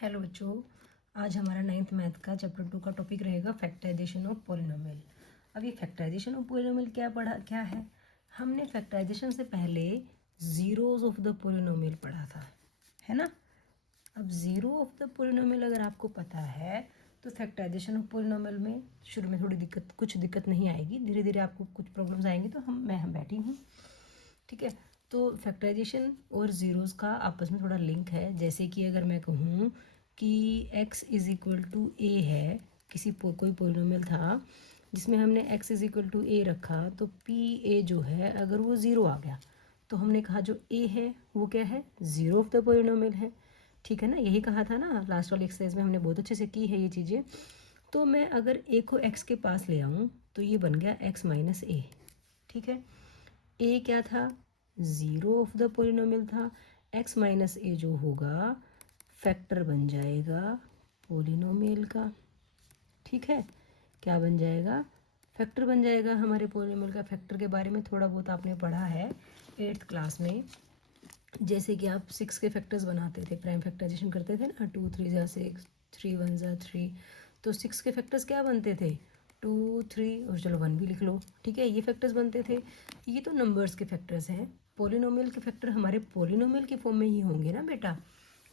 Hello बच्चों, आज हमारा 9th मैथ का चैप्टर 2 का टॉपिक रहेगा फैक्टराइजेशन ऑफ पॉलिनोमियल। अब ये फैक्टराइजेशन ऑफ पॉलिनोमियल क्या है। हमने फैक्टराइजेशन से पहले ज़ीरोज़ ऑफ द पॉलिनोमियल पढ़ा था, है ना। अब ज़ीरो ऑफ द पॉलिनोमियल अगर आपको पता है तो फैक्टराइजेशन ऑफ पॉलिनोमियल में शुरू में थोड़ी कुछ दिक्कत नहीं आएगी, धीरे धीरे आपको कुछ प्रॉब्लम्स आएंगी। तो हम बैठी हूँ, ठीक है। तो फैक्टराइजेशन और ज़ीरोज़ का आपस में थोड़ा लिंक है। जैसे कि अगर मैं कहूँ कि x इज़ इक्वल टू ए है, कोई पॉलिनोमियल था जिसमें हमने x इज़ इक्वल टू ए रखा, तो पी ए जो है अगर वो ज़ीरो आ गया तो हमने कहा जो a है वो क्या है, ज़ीरो ऑफ द पॉलिनोमियल है, ठीक है ना। यही कहा था ना लास्ट वाली एक्सरसाइज में, हमने बहुत अच्छे से की है ये चीज़ें। तो मैं अगर a को x के पास ले आऊँ तो ये बन गया x माइनस ए, ठीक है। a क्या था, ज़ीरो ऑफ द पॉलिनोमियल था। x माइनस ए जो होगा फैक्टर बन जाएगा पॉलिनोमियल का, ठीक है। क्या बन जाएगा, फैक्टर बन जाएगा। हमारे पॉलिनोमियल का फैक्टर के बारे में थोड़ा बहुत आपने पढ़ा है 8th क्लास में। जैसे कि आप 6 के फैक्टर्स बनाते थे, प्राइम फैक्टराइजेशन करते थे ना, 2 3 ज़ा 6, 3 1 ज़ा 3। तो 6 के फैक्टर्स क्या बनते थे, 2 3 और चलो 1 भी लिख लो, ठीक है। ये फैक्टर्स बनते थे। ये तो नंबर्स के फैक्टर्स हैं। पॉलिनोमियल के फैक्टर हमारे पॉलिनोमियल की फॉर्म में ही होंगे ना बेटा।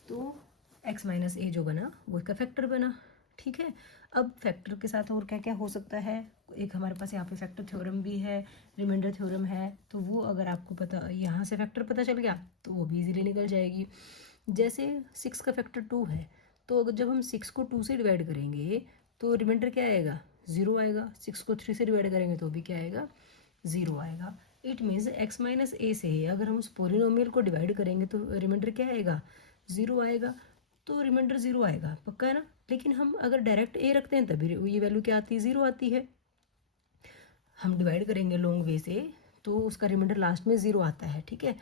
तो x माइनस ए जो बना वो इसका फैक्टर बना, ठीक है। अब फैक्टर के साथ और क्या क्या हो सकता है, एक हमारे पास यहाँ पे फैक्टर थ्योरम भी है, रिमाइंडर थ्योरम है। तो वो अगर आपको पता, यहाँ से फैक्टर पता चल गया तो वो भी इजीली निकल जाएगी। जैसे 6 का फैक्टर 2 है, तो अगर जब हम 6 को 2 से डिवाइड करेंगे तो रिमाइंडर क्या आएगा, 0 आएगा। 6 को 3 से डिवाइड करेंगे तो भी क्या आएगा, 0 आएगा। इट मीन्स x माइनस ए से अगर हम उस पॉलिनोमियल को डिवाइड करेंगे तो रिमाइंडर क्या आएगा, 0 आएगा। तो रिमाइंडर 0 आएगा, पक्का है ना। लेकिन हम अगर डायरेक्ट a रखते हैं तभी ये वैल्यू क्या आती है, 0 आती है। हम डिवाइड करेंगे लॉन्ग वे से तो उसका रिमाइंडर लास्ट में 0 आता है, ठीक है।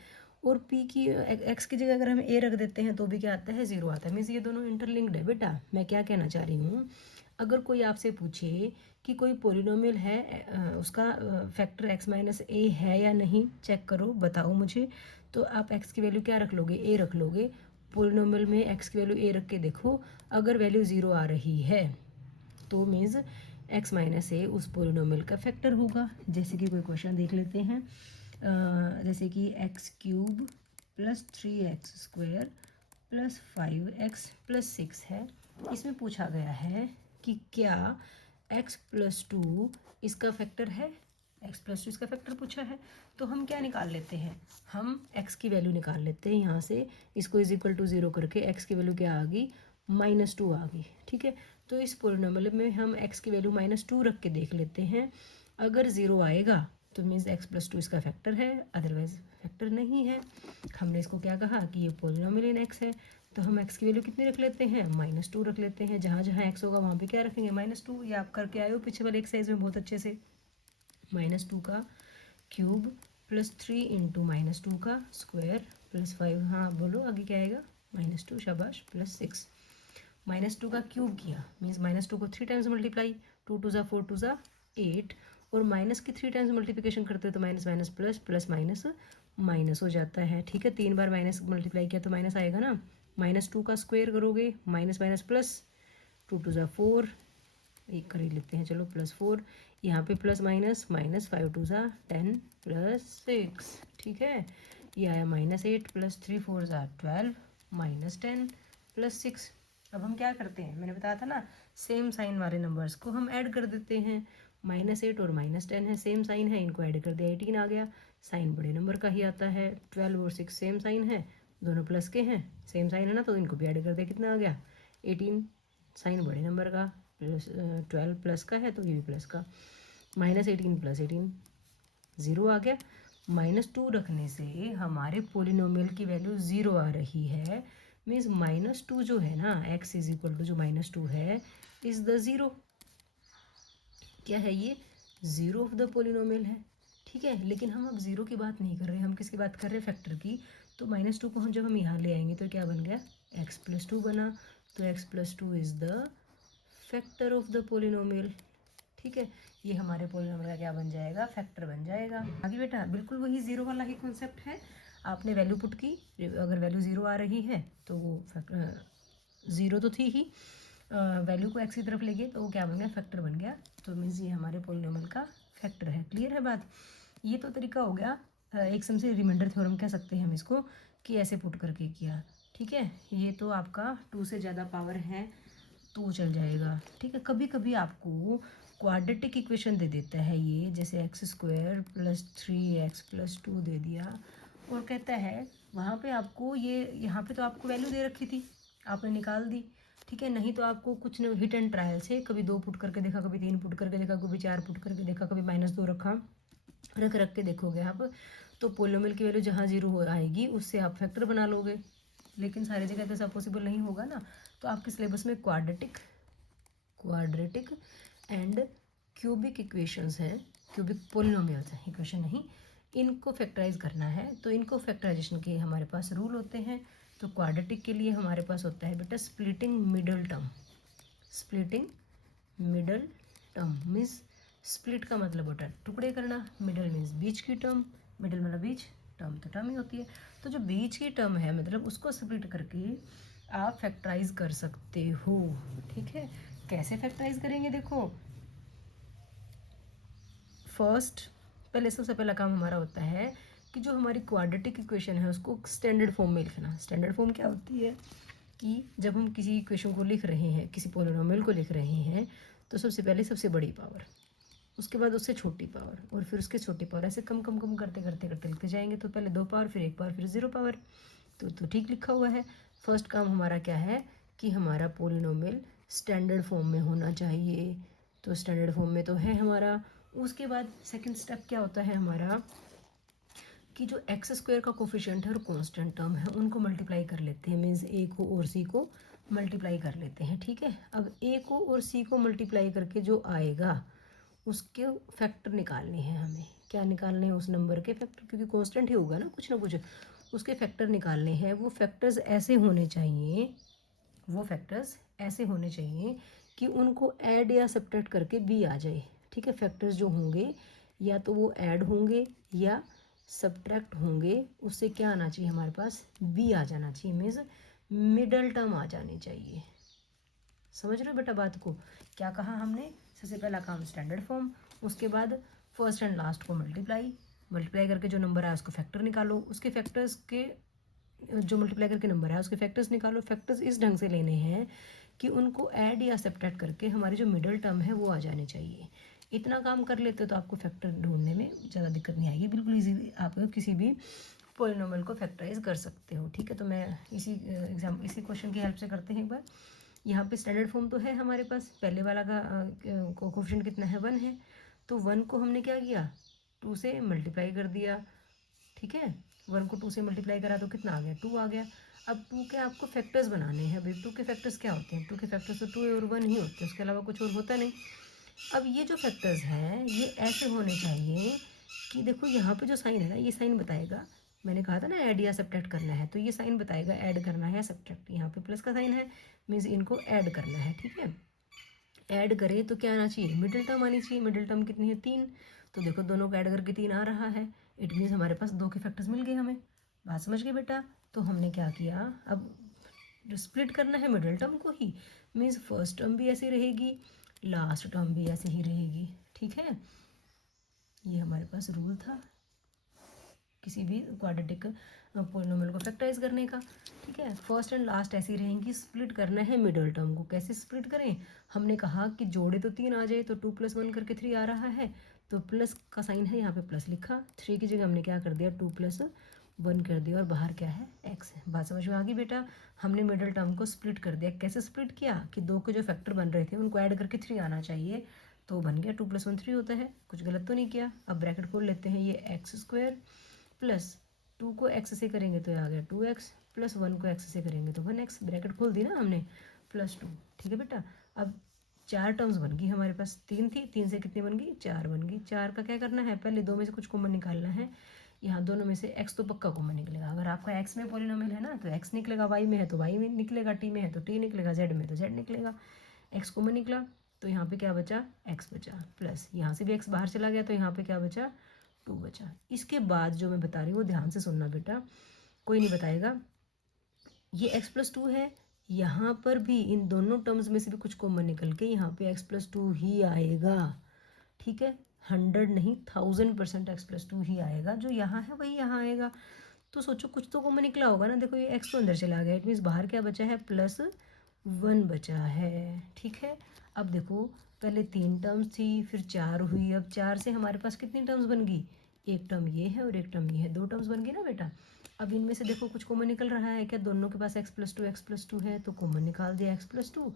और p की x की जगह अगर हम a रख देते हैं तो भी क्या आता है, 0 आता है। मीन्स ये दोनों इंटरलिंक्ड है बेटा। मैं क्या कहना चाह रही हूँ, अगर कोई आपसे पूछे कि कोई पॉलिनोमियल है, उसका फैक्टर x माइनस ए है या नहीं, चेक करो बताओ मुझे। तो आप x की वैल्यू क्या रख लोगे, a रख लोगे। पॉलिनोमियल में x की वैल्यू a रख के देखो, अगर वैल्यू 0 आ रही है तो मीन्स x माइनस ए उस पॉलिनोमियल का फैक्टर होगा। जैसे कि कोई क्वेश्चन देख लेते हैं, जैसे कि x cube plus 3x square plus 5x plus 6 है। इसमें पूछा गया है कि क्या x प्लस 2 इसका फैक्टर है, x प्लस 2 इसका फैक्टर पूछा है। तो हम क्या निकाल लेते हैं, हम x की वैल्यू निकाल लेते हैं यहाँ से। इसको इज इक्वल टू 0 करके x की वैल्यू क्या आ गई, -2 आ गई, ठीक है। तो इस पॉलिनोमियल में हम x की वैल्यू -2 रख के देख लेते हैं। अगर 0 आएगा तो मीन्स x प्लस 2 इसका फैक्टर है, अदरवाइज फैक्टर नहीं है। हमने इसको क्या कहा कि ये पॉलिनोमियल इन x है, तो हम x की वैल्यू कितनी रख लेते हैं, -2 रख लेते हैं। जहाँ जहाँ x होगा वहाँ पे क्या रखेंगे, -2। ये आप करके आए हो पीछे वाले एक्सरसाइज में बहुत अच्छे से। -2 का क्यूब प्लस 3 इंटू -2 का स्क्वायर प्लस 5, हाँ बोलो आगे क्या आएगा, -2, शाबाश, प्लस 6। -2 का क्यूब किया मीन्स -2 को 3 टाइम्स मल्टीप्लाई, 2 2 ज़ा 4 2 ज़ा 8, और माइनस की 3 टाइम्स मल्टीप्लिकेशन करते हैं तो minus minus plus, plus minus minus हो जाता है, ठीक है। 3 बार माइनस मल्टीप्लाई किया तो माइनस आएगा ना। -2 का स्क्वायर करोगे, माइनस माइनस प्लस, 2 2 ज़ा 4, एक कर ही लेते हैं चलो, +4। यहाँ पे प्लस माइनस, -5 2 ज़ा 10 प्लस 6, ठीक है। ये आया -8 प्लस 3 4 ज़ा 12 -10 प्लस 6। अब हम क्या करते हैं, मैंने बताया था ना, सेम साइन वाले नंबर्स को हम ऐड कर देते हैं। -8 और -10 है, सेम साइन है, इनको ऐड कर दिया 18 आ गया। साइन बड़े नंबर का ही आता है। 12 और 6 सेम साइन है, दोनों प्लस के हैं, सेम साइन है ना, तो इनको भी ऐड कर दिया, कितना आ गया 18। साइन बड़े नंबर का, प्लस 12 प्लस का है तो ये भी प्लस का। -18 प्लस 18 0 आ गया। -2 रखने से हमारे पॉलिनोमियल की वैल्यू 0 आ रही है। मीन्स -2 जो है ना, x इज इक्वल टू जो -2 है इज द 0। क्या है ये, 0 ऑफ द पॉलिनोमियल है, ठीक है। लेकिन हम अब 0 की बात नहीं कर रहे, हम किसकी बात कर रहे हैं, फैक्टर की। तो -2 को हम जब हम यहाँ ले आएंगे तो क्या बन गया, x प्लस 2 बना। तो x plus 2 is the factor of the polynomial, ठीक है। ये हमारे पॉलिनोमियल का क्या बन जाएगा, फैक्टर बन जाएगा। आगे बेटा बिल्कुल वही 0 वाला ही कॉन्सेप्ट है। आपने वैल्यू पुट की, अगर वैल्यू 0 आ रही है तो वो ज़ीरो तो थी ही, वैल्यू को एक्स की तरफ ले गए तो वो क्या बन गया, फैक्टर बन गया। तो मीन्स ये हमारे पोलिनोमियल का फैक्टर है। क्लियर है बात। ये तो तरीका हो गया, एक सम से रिमाइंडर थ्योरम कह सकते हैं हम इसको, कि ऐसे पुट करके किया। ठीक है, ये तो आपका 2 से ज़्यादा पावर है तो चल जाएगा। ठीक है, कभी कभी आपको क्वाड्रेटिक इक्वेशन दे देता है ये, जैसे x² + 3x + 2 दे दिया और कहता है वहाँ पे आपको ये, यहाँ पे तो आपको वैल्यू दे रखी थी, आपने निकाल दी। ठीक है, नहीं तो आपको कुछ न हिट एंड ट्रायल से कभी 2 पुट करके देखा, कभी 3 पुट करके देखा, कभी 4 पुट करके देखा, कभी -2 रखा, रख के देखोगे आप, तो पोलिनोमियल की वैल्यू जहाँ 0 हो आएगी उससे आप फैक्टर बना लोगे। लेकिन सारी जगह तो ऐसा पॉसिबल नहीं होगा ना, तो आपके सिलेबस में क्वाड्रेटिक एंड क्यूबिक इक्वेशंस हैं, क्यूबिक पोलिनोमियल्स हैं, इक्वेशन नहीं, इनको फैक्टराइज करना है। तो इनको फैक्टराइजेशन के हमारे पास रूल होते हैं। तो क्वाड्रेटिक के लिए हमारे पास होता है बेटा splitting middle term. Splitting middle term means split का मतलब होता है टुकड़े करना, मिडल मीन्स बीच की टर्म, मिडल मतलब बीच, टर्म तो टर्म ही होती है। तो जो बीच की टर्म है मतलब उसको स्प्लिट करके आप फैक्टराइज कर सकते हो। ठीक है, कैसे फैक्टराइज करेंगे देखो, फर्स्ट पहले सबसे पहला काम हमारा होता है कि जो हमारी क्वाड्रेटिक इक्वेशन है उसको स्टैंडर्ड फॉर्म में लिखना। स्टैंडर्ड फॉर्म क्या होती है कि जब हम किसी इक्वेशन को लिख रहे हैं, किसी पोलिनोमियल को लिख रहे हैं, तो सबसे पहले सबसे बड़ी पावर, उसके बाद उससे छोटी पावर और फिर उसके छोटी पावर, ऐसे कम कम कम करते करते करते लिखते जाएंगे। तो पहले 2 पावर, फिर 1 पावर, फिर 0 पावर। तो ठीक लिखा हुआ है। फर्स्ट काम हमारा क्या है कि हमारा पोलिनोमियल स्टैंडर्ड फॉर्म में होना चाहिए। तो स्टैंडर्ड फॉर्म में तो है हमारा। उसके बाद सेकंड स्टेप क्या होता है हमारा कि जो x² का कोफिशिएंट है और कांस्टेंट टर्म है उनको मल्टीप्लाई कर लेते हैं, मीन्स a को और c को मल्टीप्लाई कर लेते हैं। ठीक है, अब a को और c को मल्टीप्लाई करके जो आएगा उसके फैक्टर निकालने हैं हमें। क्या निकालने हैं, उस नंबर के फैक्टर, क्योंकि कांस्टेंट ही होगा ना कुछ उसके फैक्टर निकालने हैं। वो फैक्टर्स ऐसे होने चाहिए, कि उनको ऐड या सब्ट्रैक्ट करके b आ जाए। ठीक है, फैक्टर्स जो होंगे या तो वो ऐड होंगे या सब्ट्रैक्ट होंगे, उससे क्या आना चाहिए हमारे पास, b आ जाना चाहिए, मीन्स मिडल टर्म आ जानी चाहिए। समझ रहे हो बेटा बात को, क्या कहा हमने, सबसे पहला काम स्टैंडर्ड फॉर्म, उसके बाद फर्स्ट एंड लास्ट को मल्टीप्लाई करके जो नंबर आया उसको फैक्टर निकालो, उसके फैक्टर्स के जो मल्टीप्लाई करके नंबर है उसके फैक्टर्स निकालो। फैक्टर्स इस ढंग से लेने हैं कि उनको ऐड या सब्ट्रैक्ट करके हमारी जो मिडल टर्म है वो आ जानी चाहिए। इतना काम कर लेते हो तो आपको फैक्टर ढूंढने में ज़्यादा दिक्कत नहीं आएगी, बिल्कुल ईजी आप किसी भी पोलिनोमियल को फैक्टराइज कर सकते हो। ठीक है, तो मैं इसी क्वेश्चन की हेल्प से करते हैं एक बार। यहाँ पे स्टैंडर्ड फॉर्म तो है हमारे पास, पहले वाला का कोफिशिएंट कितना है, 1 है। तो 1 को हमने क्या किया, 2 से मल्टीप्लाई कर दिया। ठीक है, 1 को 2 से मल्टीप्लाई करा तो कितना आ गया, 2 आ गया। अब 2 के आपको फैक्टर्स बनाने हैं। अभी 2 के फैक्टर्स क्या होते हैं, 2 के फैक्टर्स तो 2 और 1 ही होते हैं, उसके अलावा कुछ और होता नहीं। अब ये जो फैक्टर्स हैं ये ऐसे होने चाहिए कि देखो यहाँ पे जो साइन है ना, ये साइन बताएगा, मैंने कहा था ना ऐड या सब्ट्रैक्ट करना है, तो ये साइन बताएगा ऐड करना है या सब्ट्रैक्ट। यहाँ पे प्लस का साइन है, मीन्स इनको ऐड करना है। ठीक है, ऐड करें तो क्या आना चाहिए, मिडिल टर्म आनी चाहिए। मिडिल टर्म कितनी है, 3। तो देखो दोनों को ऐड करके 3 आ रहा है, इट मीन्स हमारे पास 2 के फैक्टर्स मिल गए हमें। बात समझ गए बेटा। तो हमने क्या किया, अब स्प्लिट करना है मिडिल टर्म को ही, मीन्स फर्स्ट टर्म भी ऐसी रहेगी, लास्ट टर्म भी ऐसे ही रहेगी। ठीक है, ये हमारे पास रूल था किसी भी क्वाड्रेटिक पोलिनोमियल को फैक्टराइज करने का। ठीक है, फर्स्ट एंड लास्ट ऐसी रहेंगी, स्प्लिट करना है मिडल टर्म को। कैसे स्प्लिट करें, हमने कहा कि जोड़े तो 3 आ जाए, तो 2 + 1 करके 3 आ रहा है, तो प्लस का साइन है, यहाँ पे प्लस लिखा, 3 की जगह हमने क्या कर दिया, 2 + 1 कर दिया, और बाहर क्या है, x है। बात समझ में आ गई बेटा। हमने मिडल टर्म को स्प्लिट कर दिया। कैसे स्प्लिट किया कि 2 के जो फैक्टर बन रहे थे उनको ऐड करके 3 आना चाहिए, तो बन गया 2 + 1 3 होता है, कुछ गलत तो नहीं किया। अब ब्रैकेट खोल लेते हैं, ये x² प्लस 2 को x से करेंगे तो आ गया 2x, प्लस 1 को x से करेंगे तो 1x, ब्रैकेट खोल दी ना हमने, +2। ठीक है बेटा, अब 4 टर्म्स बन गई हमारे पास, 3 थी, 3 से कितनी बन गई, 4 बन गई। 4 का क्या करना है, पहले 2 में से कुछ कॉमन निकालना है। यहाँ दोनों में से x तो पक्का कॉमन निकलेगा। अगर आपका x में पोलिनोमियल है ना तो x निकलेगा, y में है तो y में निकलेगा, t में है तो t निकलेगा, z में तो z निकलेगा। x कॉमन निकला तो यहाँ पे क्या बचा, x बचा, प्लस यहाँ से भी x बाहर चला गया तो यहाँ पे क्या बचा, 2 बचा। इसके बाद जो मैं बता रही हूँ वो ध्यान से सुनना बेटा, कोई नहीं बताएगा। ये x + 2 है, यहाँ पर भी इन दोनों टर्म्स में से भी कुछ कॉमन निकल के यहाँ पे x+2 ही आएगा, ठीक है। 100 नहीं 1000% x+2 ही आएगा, जो यहाँ है वही यहाँ आएगा। तो सोचो कुछ तो कॉमन निकला होगा ना। देखो ये x तो अंदर चला गया, इट मीन्स बाहर क्या बचा है, +1 बचा है, ठीक है। अब देखो पहले 3 टर्म्स थी, फिर 4 हुई, अब 4 से हमारे पास कितनी टर्म्स बन गई, एक टर्म ये है और एक टर्म ये है, 2 टर्म्स बन गई ना बेटा। अब इनमें से देखो कुछ कॉमन निकल रहा है क्या, दोनों के पास x+2 है, तो कॉमन निकाल दिया x+2।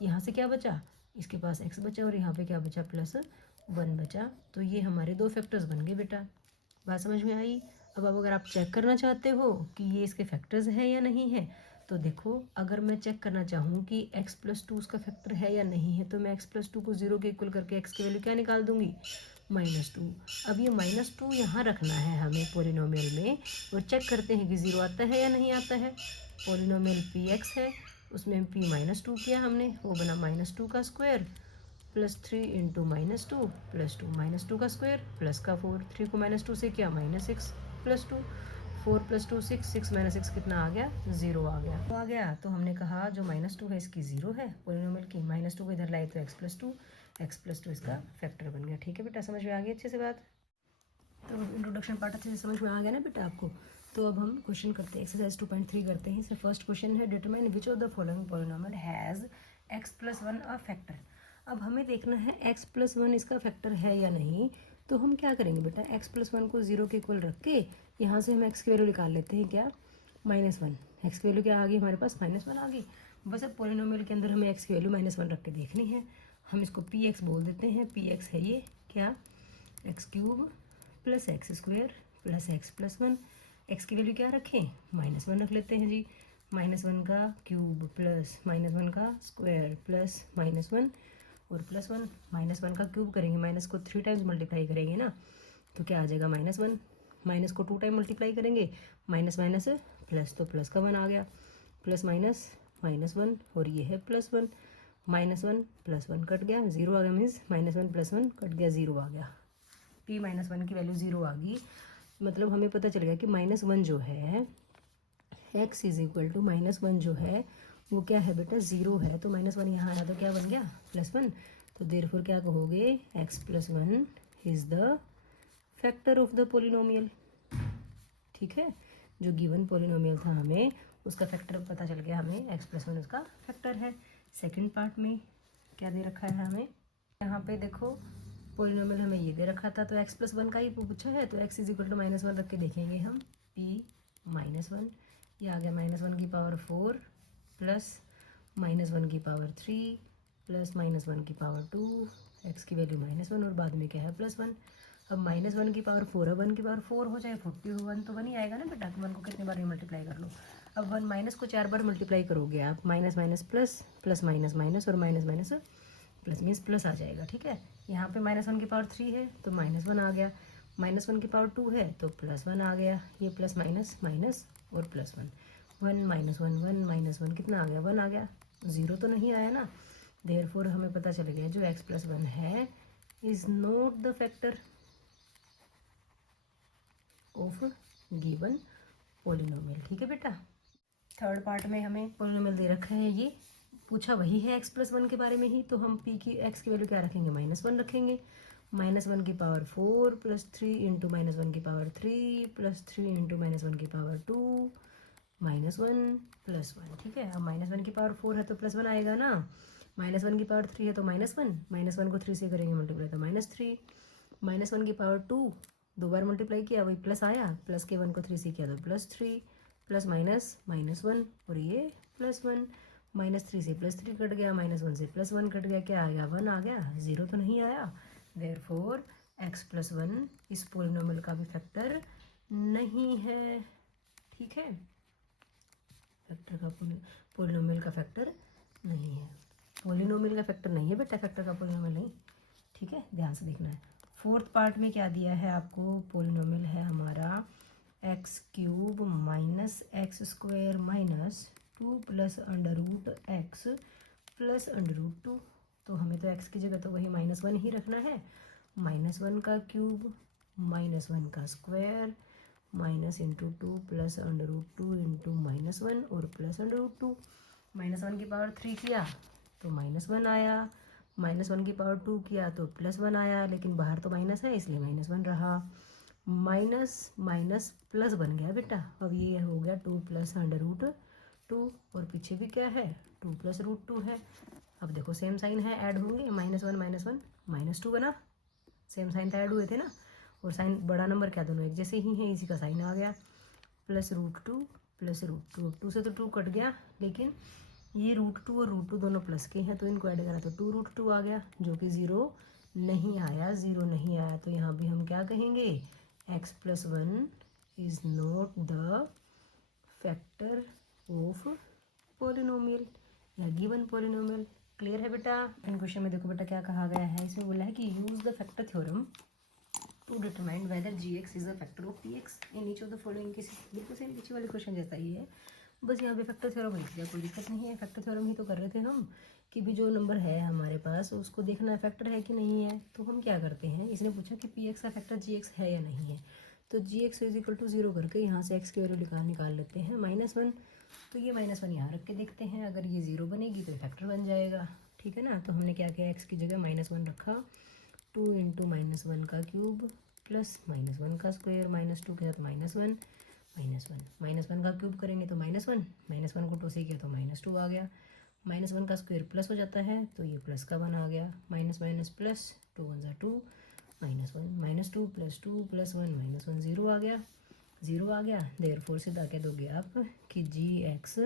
यहाँ से क्या बचा, इसके पास x बचा और यहाँ पे क्या बचा, +1 बचा। तो ये हमारे 2 फैक्टर्स बन गए बेटा। बात समझ में आई। अब अगर आप चेक करना चाहते हो कि ये इसके फैक्टर्स है या नहीं है, तो देखो अगर मैं चेक करना चाहूँ कि x+2 उसका फैक्टर है या नहीं है, तो मैं x+2 को 0 के इक्वल करके x की वैल्यू क्या निकाल दूंगी, -2। अब ये -2 यहाँ रखना है हमें पोलिनोमियल में, और चेक करते हैं कि 0 आता है या नहीं आता है। पोलिनोमियल px है, उसमें p -2 किया हमने, वो बना -2 का स्क्वायर +3 इंटू -2 +2 -2 का स्क्वायर प्लस का 4, 3 को -2 से किया -6 +2, 4 + 2 6, 6 - 6 कितना आ गया, 0 आ गया। तो आ गया, तो हमने कहा जो -2 है इसकी 0 है, पोलिनोमियल की -2 को इधर लाए तो x+2 इसका फैक्टर बन गया। ठीक है बेटा, समझ में आ गई अच्छे से बात। तो इंट्रोडक्शन पार्ट अच्छे से समझ में आ गया ना बेटा आपको। तो अब हम क्वेश्चन करते हैं, एक्सरसाइज 2.3 करते हैं। इसमें फर्स्ट क्वेश्चन है, determine which of the following polynomial has x+1 a factor. अब हमें देखना है x+1 इसका फैक्टर है या नहीं। तो हम क्या करेंगे बेटा, x+1 को 0 के इक्वल रख के यहाँ से हम x की वैल्यू निकाल लेते हैं, क्या, -1। x की वैल्यू क्या आ गई हमारे पास, -1 आ गई। बस अब पोलिनोमियल के अंदर हमें x की वैल्यू -1 रख के देखनी है। हम इसको px बोल देते हैं। px है ये क्या, x³ + x² + x+1। x की वैल्यू क्या रखें, -1 रख लेते हैं जी। -1 का क्यूब प्लस -1 का स्क्वायर प्लस -1 और +1। -1 का क्यूब करेंगे, माइनस को 3 टाइम्स मल्टीप्लाई करेंगे ना, तो क्या आ जाएगा, -1। माइनस को 2 टाइम मल्टीप्लाई करेंगे, माइनस माइनस प्लस, तो प्लस का 1 आ गया, प्लस माइनस -1 और ये है +1। -1 +1 कट गया, 0 आ गया, मीन्स -1 + 1 कट गया, 0 आ गया। p -1 की वैल्यू 0 आ गई, मतलब हमें पता चल गया कि -1 जो है, x = -1 जो है वो क्या है बेटा, 0 है। तो -1 यहाँ आया तो क्या बन गया, +1। तो देयरफॉर क्या कहोगे, x+1 is the factor of the polynomial. ठीक है, जो गिवन पोलिनोमियल था हमें उसका फैक्टर पता चल गया, हमें x+1 उसका फैक्टर है। सेकंड पार्ट में क्या दे रखा है हमें, यहाँ पे देखो पोलिनोमियल हमें ये दे रखा था, तो x+1 का ही पूछा है, तो x = -1 रख के देखेंगे हम। p -1, ये आ गया -1 की पावर 4 प्लस -1 की पावर 3 प्लस -1 की पावर 2, x की वैल्यू -1 और बाद में क्या है, +1। अब -1 की पावर 4 है, 1 की पावर 4 हो जाए 41 तो 1 ही आएगा ना बेटा। 1 को कितने बार मल्टीप्लाई कर लो, अब 1 माइनस को 4 बार मल्टीप्लाई करोगे आप, minus minus plus, plus minus minus और minus minus plus, means plus आ जाएगा। ठीक है, यहाँ पे -1 की पावर 3 है तो -1 आ गया, -1 की पावर 2 है तो +1 आ गया, ये प्लस माइनस माइनस और +1, 1 -1 1 -1 कितना आ गया, 1 आ गया, 0 तो नहीं आया ना। देयरफॉर हमें पता चल गया जो x+1 है is not the factor of given polynomial. ठीक है बेटा, थर्ड पार्ट में हमें पोलिनोमियल दे रखा है, ये पूछा वही है x+1 के बारे में ही, तो हम x की वैल्यू क्या रखेंगे, -1 रखेंगे। -1 की पावर 4 प्लस 3 इंटू -1 की पावर 3 प्लस 3 इंटू -1 की पावर 2 -1 +1। ठीक है, अब -1 की पावर 4 है तो +1 आएगा ना, -1 की पावर 3 है तो -1, -1 को 3 से करेंगे मल्टीप्लाई तो -3, -1 की पावर 2 2 बार मल्टीप्लाई किया वही प्लस आया, प्लस के 1 को 3 से किया तो +3, प्लस माइनस -1 और ये +1, -3 से +3 कट गया, -1 से +1 कट गया, क्या आ गया, 1 आ गया, 0 तो नहीं आया। देयरफॉर x+1 इस पोलिनोमियल का भी फैक्टर नहीं है। ठीक है, फैक्टर का पोलिनोमियल का फैक्टर नहीं है, पोलिनोमियल का फैक्टर नहीं है बेटा, फैक्टर का पोलिनोमियल नहीं। ठीक है, ध्यान से देखना है। फोर्थ पार्ट में क्या दिया है आपको, पोलिनोमियल है हमारा x³ -x² -2 plus √x plus √2। तो हमें तो x की जगह तो वही -1 ही रखना है, -1 का क्यूब -1 का स्क्वायर -(2) प्लस √2 इंटू -1 और प्लस √2। -1 की पावर 3 किया तो -1 आया, -1 की पावर 2 किया तो +1 आया, लेकिन बाहर तो माइनस है इसलिए -1 रहा। माइनस माइनस प्लस बन गया बेटा। अब ये हो गया 2 + √2 और पीछे भी क्या है 2 + √2 है। अब देखो सेम साइन है, ऐड होंगे, -1 -2 बना, सेम साइन तो ऐड हुए थे ना, और साइन बड़ा नंबर क्या दोनों एक जैसे ही हैं, इसी का साइन आ गया। +√2 +√2, 2 से तो 2 कट गया, लेकिन ये √2 और √2 दोनों प्लस के हैं तो इनको ऐड करा तो 2√2 आ गया, जो कि 0 नहीं आया। 0 नहीं आया तो यहाँ भी हम क्या कहेंगे, x + 1 is not the factor of polynomial या गिवन पॉलिनोमियल। क्लियर है बेटा। इन क्वेश्चन में देखो बेटा क्या कहा गया है, इसमें बोला है कि use the factor theorem to determine whether gx is a factor of px in each of the following cases. बिल्कुल सेम पीछे वाले क्वेश्चन जैसा ही है, बस यहाँ पे फैक्टर थ्योरम लिख दिया, कोई दिक्कत नहीं है। फैक्टर थ्योरम ही तो कर रहे थे हम, कि भी जो नंबर है हमारे पास उसको देखना है फैक्टर है कि नहीं है। तो हम क्या करते हैं, इसने पूछा कि px का फैक्टर gx है या नहीं है, तो gx = 0 करके यहाँ से x की वैल्यू निकाल लेते हैं -1। तो ये -1 यहाँ रख के देखते हैं, अगर ये 0 बनेगी तो फैक्टर बन जाएगा, ठीक है ना। तो हमने क्या किया, x की जगह -1 रखा, 2 × -1 का क्यूब प्लस -1 का स्क्वायर, -2 के साथ -1 -1 का क्यूब करेंगे तो -1 को 2 से किया तो -2 आ गया। -1 का स्क्वायर प्लस हो जाता है तो ये प्लस का 1 आ गया, माइनस माइनस प्लस, 2 × 2 -1 -2 + 2 + 1 -1 0 आ गया, 0 आ गया। देयरफॉर सीधा कह दोगे आप कि gx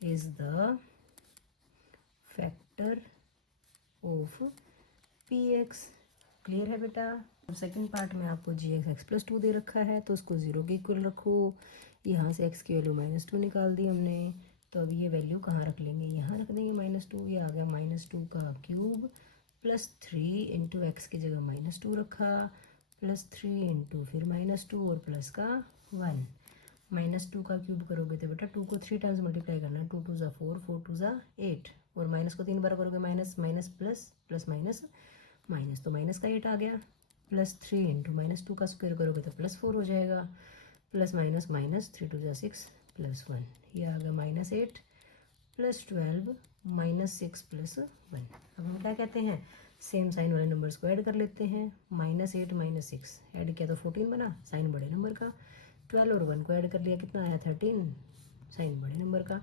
is the factor of px। Clear है बेटा। सेकंड पार्ट में आपको gx x + 2 दे रखा है तो उसको 0 के इक्वल रखो। यहाँ से x की वैल्यू -2 निकाल दी हमने, तो अब ये वैल्यू कहाँ रख लेंगे, यहाँ रख देंगे -2। ये आ गया -2 का क्यूब प्लस 3 × x की जगह -2 रखा, +3 × फिर -2 और प्लस का 1। -2 का क्यूब करोगे तो बेटा 2 को 3 टाइम्स मल्टीप्लाई करना है, 2 × 2 = 4, 4 × 2 = 8, और माइनस को 3 बार करोगे minus minus plus plus minus minus, तो माइनस का 8 आ गया। +3 × -2 का स्क्वायर करोगे तो +4 हो जाएगा, प्लस माइनस माइनस, 3 × 2 = 6 +1, ये आ गया -8 +12 -6 +1। अब हम क्या कहते हैं, सेम साइन वाले नंबर्स को ऐड कर लेते हैं। -8 -6 ऐड किया तो 14 बना, साइन बड़े नंबर का। 12 और 1 को ऐड कर लिया, कितना आया 13, साइन बड़े नंबर का।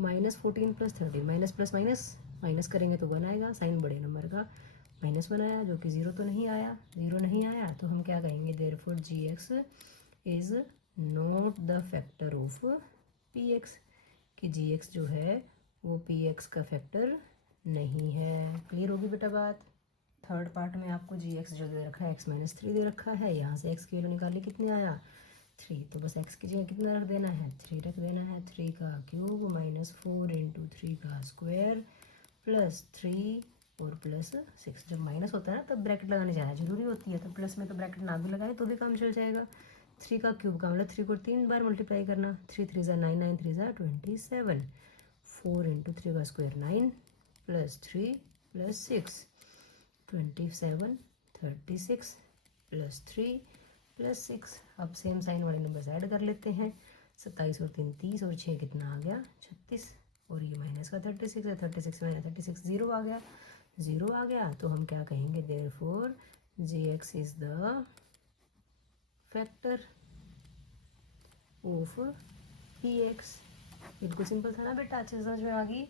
-14 + 13, माइनस प्लस माइनस माइनस करेंगे तो 1 आएगा, साइन बड़े नंबर का। -1 आया, जो कि 0 तो नहीं आया, 0 नहीं आया तो हम क्या कहेंगे, therefore gx is not the factor of px, कि gx जो है वो px का फैक्टर नहीं है। क्लियर होगी बेटा बात। थर्ड पार्ट में आपको gx जो दे रखा है x - 3 दे रखा है, यहाँ से x की वैल्यू निकाली, कितने आया 3, तो बस x की जगह कितना रख देना है 3 रख देना है। 3 का क्यूब -4 × 3 का स्क्वायर प्लस 3 और प्लस 6। जब माइनस होता है ना तब ब्रैकेट लगाने ज़्यादा जरूरी होती है, तो प्लस में तो ब्रैकेट ना भी लगाए तो भी काम चल जाएगा। 3 का क्यूब का मतलब 3 को 3 बार मल्टीप्लाई करना, 3 × 3 = 9, 9 × 3 = 27, 4 × 3 का स्क्वायर 9 + 3 + 6 27, 36 + 3 + 6। अब सेम साइन वाले नंबर ऐड कर लेते हैं, 27 और 3 30 और 6 कितना आ गया 36, और ये माइनस का 36 है, 36 - 36 0 आ गया, 0 आ गया। तो हम क्या कहेंगे, therefore gx is the factor of px। बिल्कुल सिंपल था ना बेटा, अच्छे से समझ में आ गई।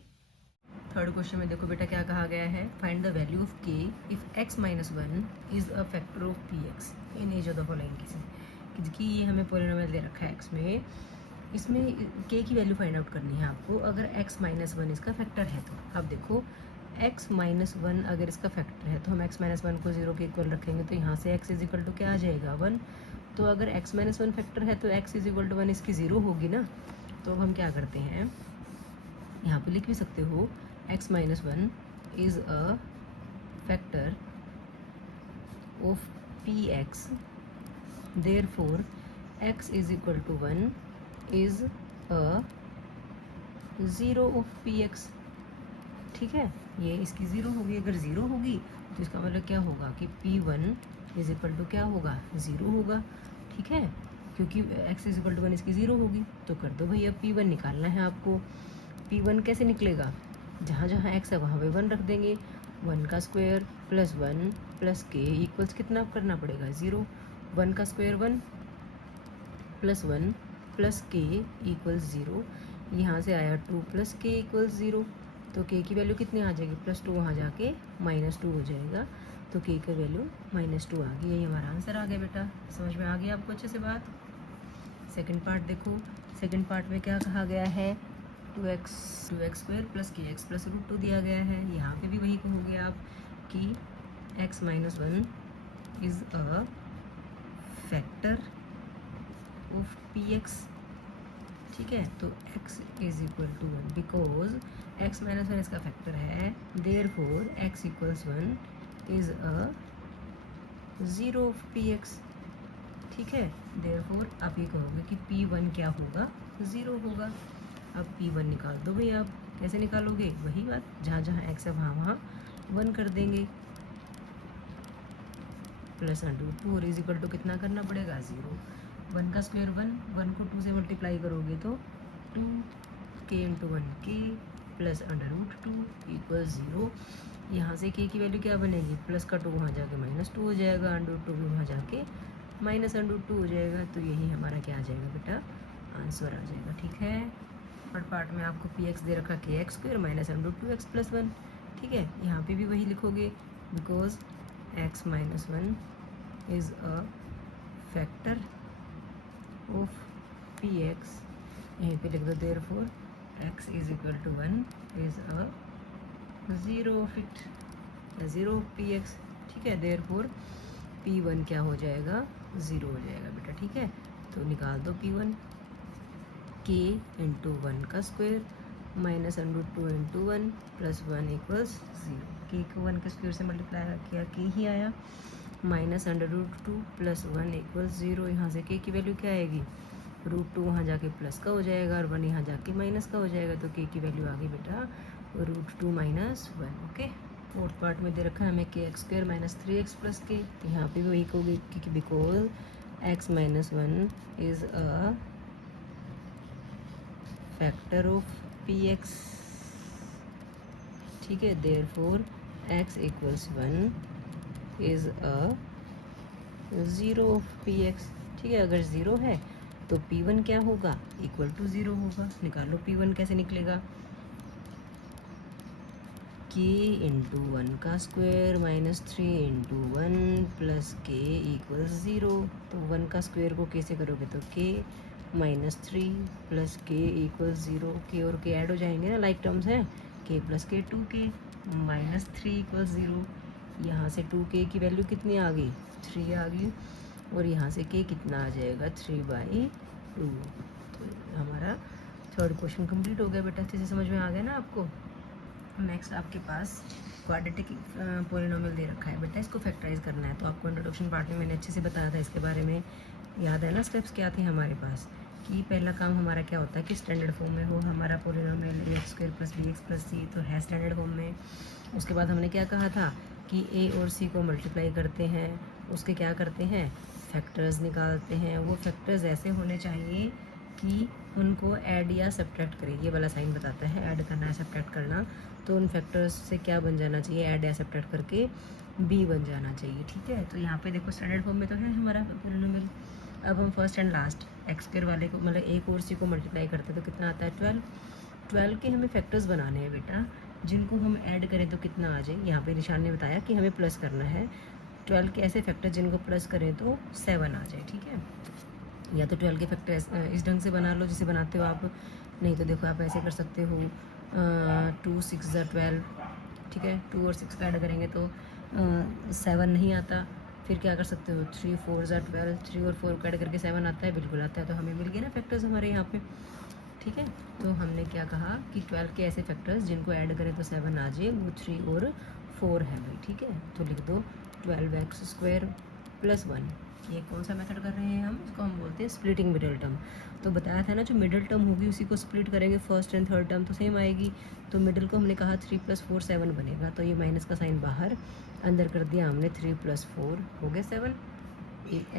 थर्ड क्वेश्चन में देखो बेटा क्या कहा गया है, find the value of k if x - 1 is a factor of px in each of the following cases. कि ये हमें पॉलिनोमियल दे रखा है x में, इसमें k की वैल्यू फाइंड आउट करनी है आपको। अगर x - 1 इसका फैक्टर है तो अब देखो x - 1 अगर इसका फैक्टर है तो हम x - 1 को 0 के इक्वल रखेंगे, तो यहाँ से x = क्या आ जाएगा 1। तो अगर x - 1 फैक्टर है तो x = 1 इसकी 0 होगी ना। तो अब हम क्या करते हैं, यहाँ पे लिख भी सकते हो x - 1 is a factor of px, therefore x = 1 is a 0 of px। ठीक है, ये इसकी 0 होगी, अगर 0 होगी तो इसका मतलब क्या होगा कि p1 = क्या होगा 0 होगा। ठीक है, क्योंकि x = 1 इसकी 0 होगी। तो कर दो भैया, p1 निकालना है आपको। P1 कैसे निकलेगा, जहाँ जहाँ x है वहाँ पे 1 रख देंगे, 1 का स्क्वायर प्लस 1 प्लस के इक्वल्स कितना करना पड़ेगा 0, 1 का स्क्वायर 1 प्लस 1 प्लस के इक्वल्स 0, यहाँ से आया 2 प्लस के इक्वल्स 0, तो के की वैल्यू कितनी आ जाएगी +2, वहाँ जाके -2 हो जाएगा, तो के का वैल्यू -2 आ गई। यही हमारा आंसर आ गया बेटा। समझ में आ गया आपको अच्छे से बात। सेकंड पार्ट देखो, सेकंड पार्ट में क्या कहा गया है, 2x स्क्वायर प्लस के एक्स प्लस √2 दिया गया है। यहाँ पे भी वही कहोगे आप कि x - 1 is a factor of px, ठीक है। तो x is equal to 1 because x - 1 इसका फैक्टर है, therefore x equals 1 is a 0 of px, ठीक है। देयरफॉर आप ये कहोगे कि p1 क्या होगा 0 होगा। अब p1 निकाल दो भाई, आप कैसे निकालोगे, वही बात, जहाँ जहाँ x है वहाँ वहाँ 1 कर देंगे, प्लस √2 और इज इक्वल टू कितना करना पड़ेगा 0, 1 का स्क्वायर 1 को 2 से मल्टीप्लाई करोगे तो 2k into 1k plus √2 equal 0। यहाँ से k की वैल्यू क्या बनेगी, प्लस का 2 वहाँ जाके -2 हो जाएगा, √2 भी वहाँ जाके -√2 हो जाएगा, तो यही हमारा क्या आ जाएगा बेटा, आंसर आ जाएगा, ठीक है। थर्ड पार्ट में आपको px दे रखा kx square minus √2x plus 1, ठीक है। यहाँ पे भी वही लिखोगे, because x - 1 is a factor of px, यहीं पे लिख दो, therefore x is equal to 1 is a 0 of it, 0 of px, ठीक है। देयरफॉर p1 क्या हो जाएगा 0 हो जाएगा बेटा, ठीक है। तो निकाल दो p1, k इंटू 1 का square minus √2 into 1 plus 1 equals 0, k को 1 के स्क्वायर से मल्टीप्लाई किया k ही आया, माइनस √2 प्लस 1 इक्वल्स 0, यहाँ से k की वैल्यू क्या आएगी, √2 वहाँ जाके प्लस का हो जाएगा और 1 यहाँ जाके माइनस का हो जाएगा, तो k की वैल्यू आ गई बेटा √2 - 1, ओके। फोर्थ पार्ट में दे रखा है हमें kx square minus 3x plus k, यहाँ पे भी वही कहोगे क्योंकि because x - 1 is a factor of px, ठीक है। Therefore x equals 1 is a 0 of px, ठीक है। अगर 0 है तो p1 क्या होगा, इक्वल टू 0 होगा। निकालो p1 कैसे निकलेगा, k इंटू 1 का square minus 3 into 1 plus k equals 0, तो 1 का स्क्वायर को कैसे करोगे तो k -3 plus k equals 0, k और k ऐड हो जाएंगे ना, लाइक टर्म्स हैं, k plus k 2k -3 equals 0, यहाँ से 2k की वैल्यू कितनी आ गई 3 आ गई, और यहाँ से k कितना आ जाएगा 3/2। तो हमारा थर्ड क्वेश्चन कंप्लीट हो गया बेटा, अच्छे से समझ में आ गया ना आपको। नेक्स्ट आपके पास क्वाड्रेटिक पॉलिनोमियल दे रखा है बेटा, इसको फैक्टराइज करना है। तो आपको इंट्रोडक्शन पार्ट में मैंने अच्छे से बताया था इसके बारे में, याद है ना स्टेप्स क्या थे हमारे पास, कि पहला काम हमारा क्या होता है कि स्टैंडर्ड फॉर्म में हो हमारा polynomial ax square plus bx plus c, तो है स्टैंडर्ड फॉर्म में। उसके बाद हमने क्या कहा था कि a और c को मल्टीप्लाई करते हैं, उसके क्या करते हैं फैक्टर्स निकालते हैं, वो फैक्टर्स ऐसे होने चाहिए कि उनको ऐड या सब्ट्रैक्ट करें, ये वाला साइन बताता है ऐड करना है सब्ट्रैक्ट करना, तो उन फैक्टर्स से क्या बन जाना चाहिए, ऐड या सब्ट्रैक्ट करके b बन जाना चाहिए, ठीक है। तो यहाँ पे देखो स्टैंडर्ड फॉर्म में तो है हमारा पॉलिनोमियल। अब हम first and last x square वाले को मतलब ए और सी को मल्टीप्लाई करते हैं तो कितना आता है 12 के हमें फैक्टर्स बनाने हैं बेटा, जिनको हम ऐड करें तो कितना आ जाए, यहाँ पे निशान ने बताया कि हमें प्लस करना है 12 के ऐसे फैक्टर जिनको प्लस करें तो 7 आ जाए, ठीक है। या तो 12 के फैक्टर इस ढंग से बना लो जिसे बनाते हो आप, नहीं तो देखो आप ऐसे कर सकते हो 2 6 12, ठीक है। 2 और 6 का ऐड करेंगे तो 7 नहीं आता, फिर क्या कर सकते हो 3 4 12, 3 और 4 का ऐड करके 7 आता है, बिल्कुल आता है, तो हमें मिल गए ना फैक्टर्स हमारे यहाँ पे, ठीक है। तो हमने क्या कहा कि 12 के ऐसे फैक्टर्स जिनको ऐड करें तो 7 आ जाए, वो 3 और 4 है भाई, ठीक है। तो लिख दो 12x स्क्वायर प्लस 1, ये कौन सा मेथड कर रहे हैं हम, इसको हम बोलते हैं स्प्लिटिंग मिडल टर्म। तो बताया था ना जो मिडल टर्म होगी उसी को स्प्लिट करेंगे, फर्स्ट एंड थर्ड टर्म तो सेम आएगी, तो मिडल को हमने कहा 3 + 4 7 बनेगा, तो ये माइनस का साइन बाहर, अंदर कर दिया हमने 3 + 4 हो गए 7,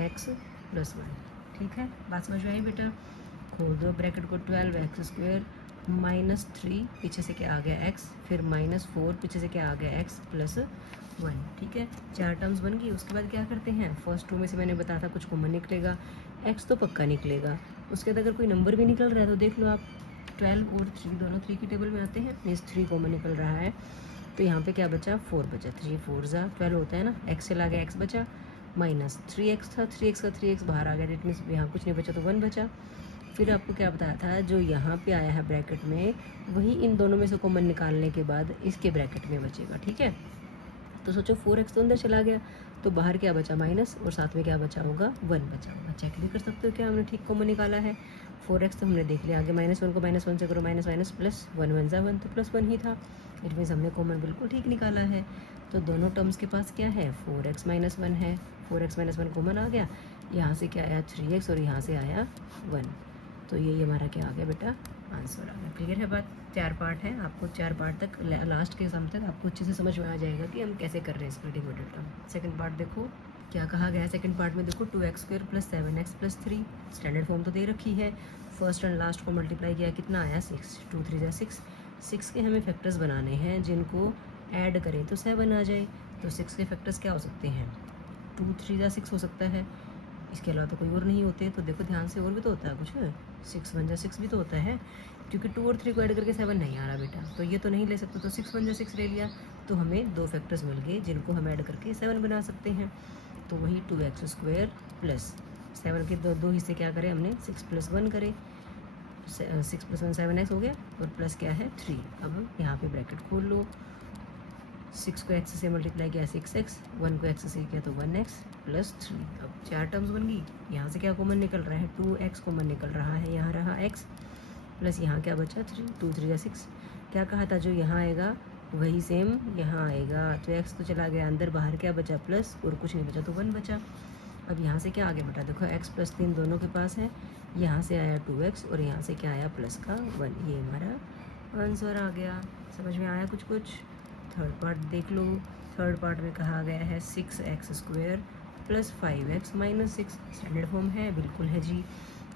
x + 1, ठीक है। बात समझ में आई बेटा, खोल दो ब्रैकेट को 12x स्क्वायर -3 पीछे से क्या आ गया x, फिर -4 पीछे से क्या आ गया x प्लस 1। ठीक है, 4 टर्म्स बन गई। उसके बाद क्या करते हैं, फर्स्ट 2 में से मैंने बताया था कुछ कॉमन निकलेगा, x तो पक्का निकलेगा। उसके बाद अगर कोई नंबर भी निकल रहा है तो देख लो आप, 12 और 3 दोनों 3 की टेबल में आते हैं, मीन्स 3 कॉमन निकल रहा है। तो यहाँ पे क्या बचा, 4 बचा, 3 4 ज़ा 12 होता है ना, x चला गया, x बचा, -3x था, 3x का 3x बाहर आ गया, डेट मीन्स यहाँ कुछ नहीं बचा तो 1 बचा। फिर आपको क्या बताया था, जो यहाँ पे आया है ब्रैकेट में, वही इन दोनों में से कॉमन निकालने के बाद इसके ब्रैकेट में बचेगा। ठीक है, तो सोचो 4x तो अंदर चला गया, तो बाहर क्या बचा, माइनस, और साथ में क्या बचा होगा, 1 बचा होगा। चेक भी कर सकते हो क्या हमने ठीक कॉमन निकाला है। 4x तो हमने देख लिया, आगे -1 को -1 से करो, माइनस माइनस प्लस 1 1 ज़ा 1, तो +1 ही था। इट मीन्स हमने कॉमन बिल्कुल ठीक निकाला है। तो दोनों टर्म्स के पास क्या है, 4x - 1 है, 4x - 1 कॉमन आ गया, यहाँ से क्या आया 3x और यहाँ से आया 1। तो ये हमारा क्या आ गया बेटा, आंसर आ गया। क्लियर है बात। 4 पार्ट है, आपको 4 पार्ट तक, लास्ट के एग्जाम तक आपको अच्छे से समझ में आ जाएगा कि हम कैसे कर रहे हैं splitting middle term. Second part देखो क्या कहा गया है। सेकंड पार्ट में देखो 2x² + 7x + 3, स्टैंडर्ड फॉर्म तो दे रखी है। फर्स्ट एंड लास्ट को मल्टीप्लाई किया, कितना आया 6, 2 3 ज़ा 6। 6 के हमें फैक्टर्स बनाने हैं जिनको ऐड करें तो 7 आ जाए। तो 6 के फैक्टर्स क्या हो सकते हैं, 2 3 ज़ा 6 हो सकता है, इसके अलावा तो कोई और नहीं होते। तो देखो ध्यान से, और भी तो होता है कुछ, 6 1 ज़ा 6 भी तो होता है, क्योंकि 2 और 3 को ऐड करके 7 नहीं आ रहा बेटा, तो ये तो नहीं ले सकते। तो 6 1 ज़ा 6 ले लिया, तो हमें 2 फैक्टर्स मिल गए जिनको हम ऐड करके 7 बना सकते हैं। तो वही 2x² प्लस 7 के दो हिस्से क्या करें हमने, 6 + 1 करें, 6 + 1 7x हो गया, और प्लस क्या है 3। अब यहाँ पे ब्रैकेट खोल लो, 6 को x से मल्टीप्लाई किया 6x, 1 को x से किया तो 1x प्लस 3। अब 4 टर्म्स बन गई। यहाँ से क्या कॉमन निकल रहा है, 2x कॉमन निकल रहा है, यहाँ रहा x प्लस यहाँ क्या बचा 3, 2 3 ज़ा 6। क्या कहा था, जो यहाँ आएगा वही सेम यहाँ आएगा। तो x तो चला गया अंदर, बाहर क्या बचा प्लस, और कुछ नहीं बचा तो 1 बचा। अब यहाँ से क्या आगे बेटा, देखो x + 3 दोनों के पास है, यहाँ से आया 2x और यहाँ से क्या आया प्लस का 1, ये हमारा आंसर आ गया। समझ में आया कुछ कुछ। थर्ड पार्ट देख लो। थर्ड पार्ट में कहा गया है 6x² + 5x - 6, स्टैंडर्ड फॉर्म है, बिल्कुल है जी।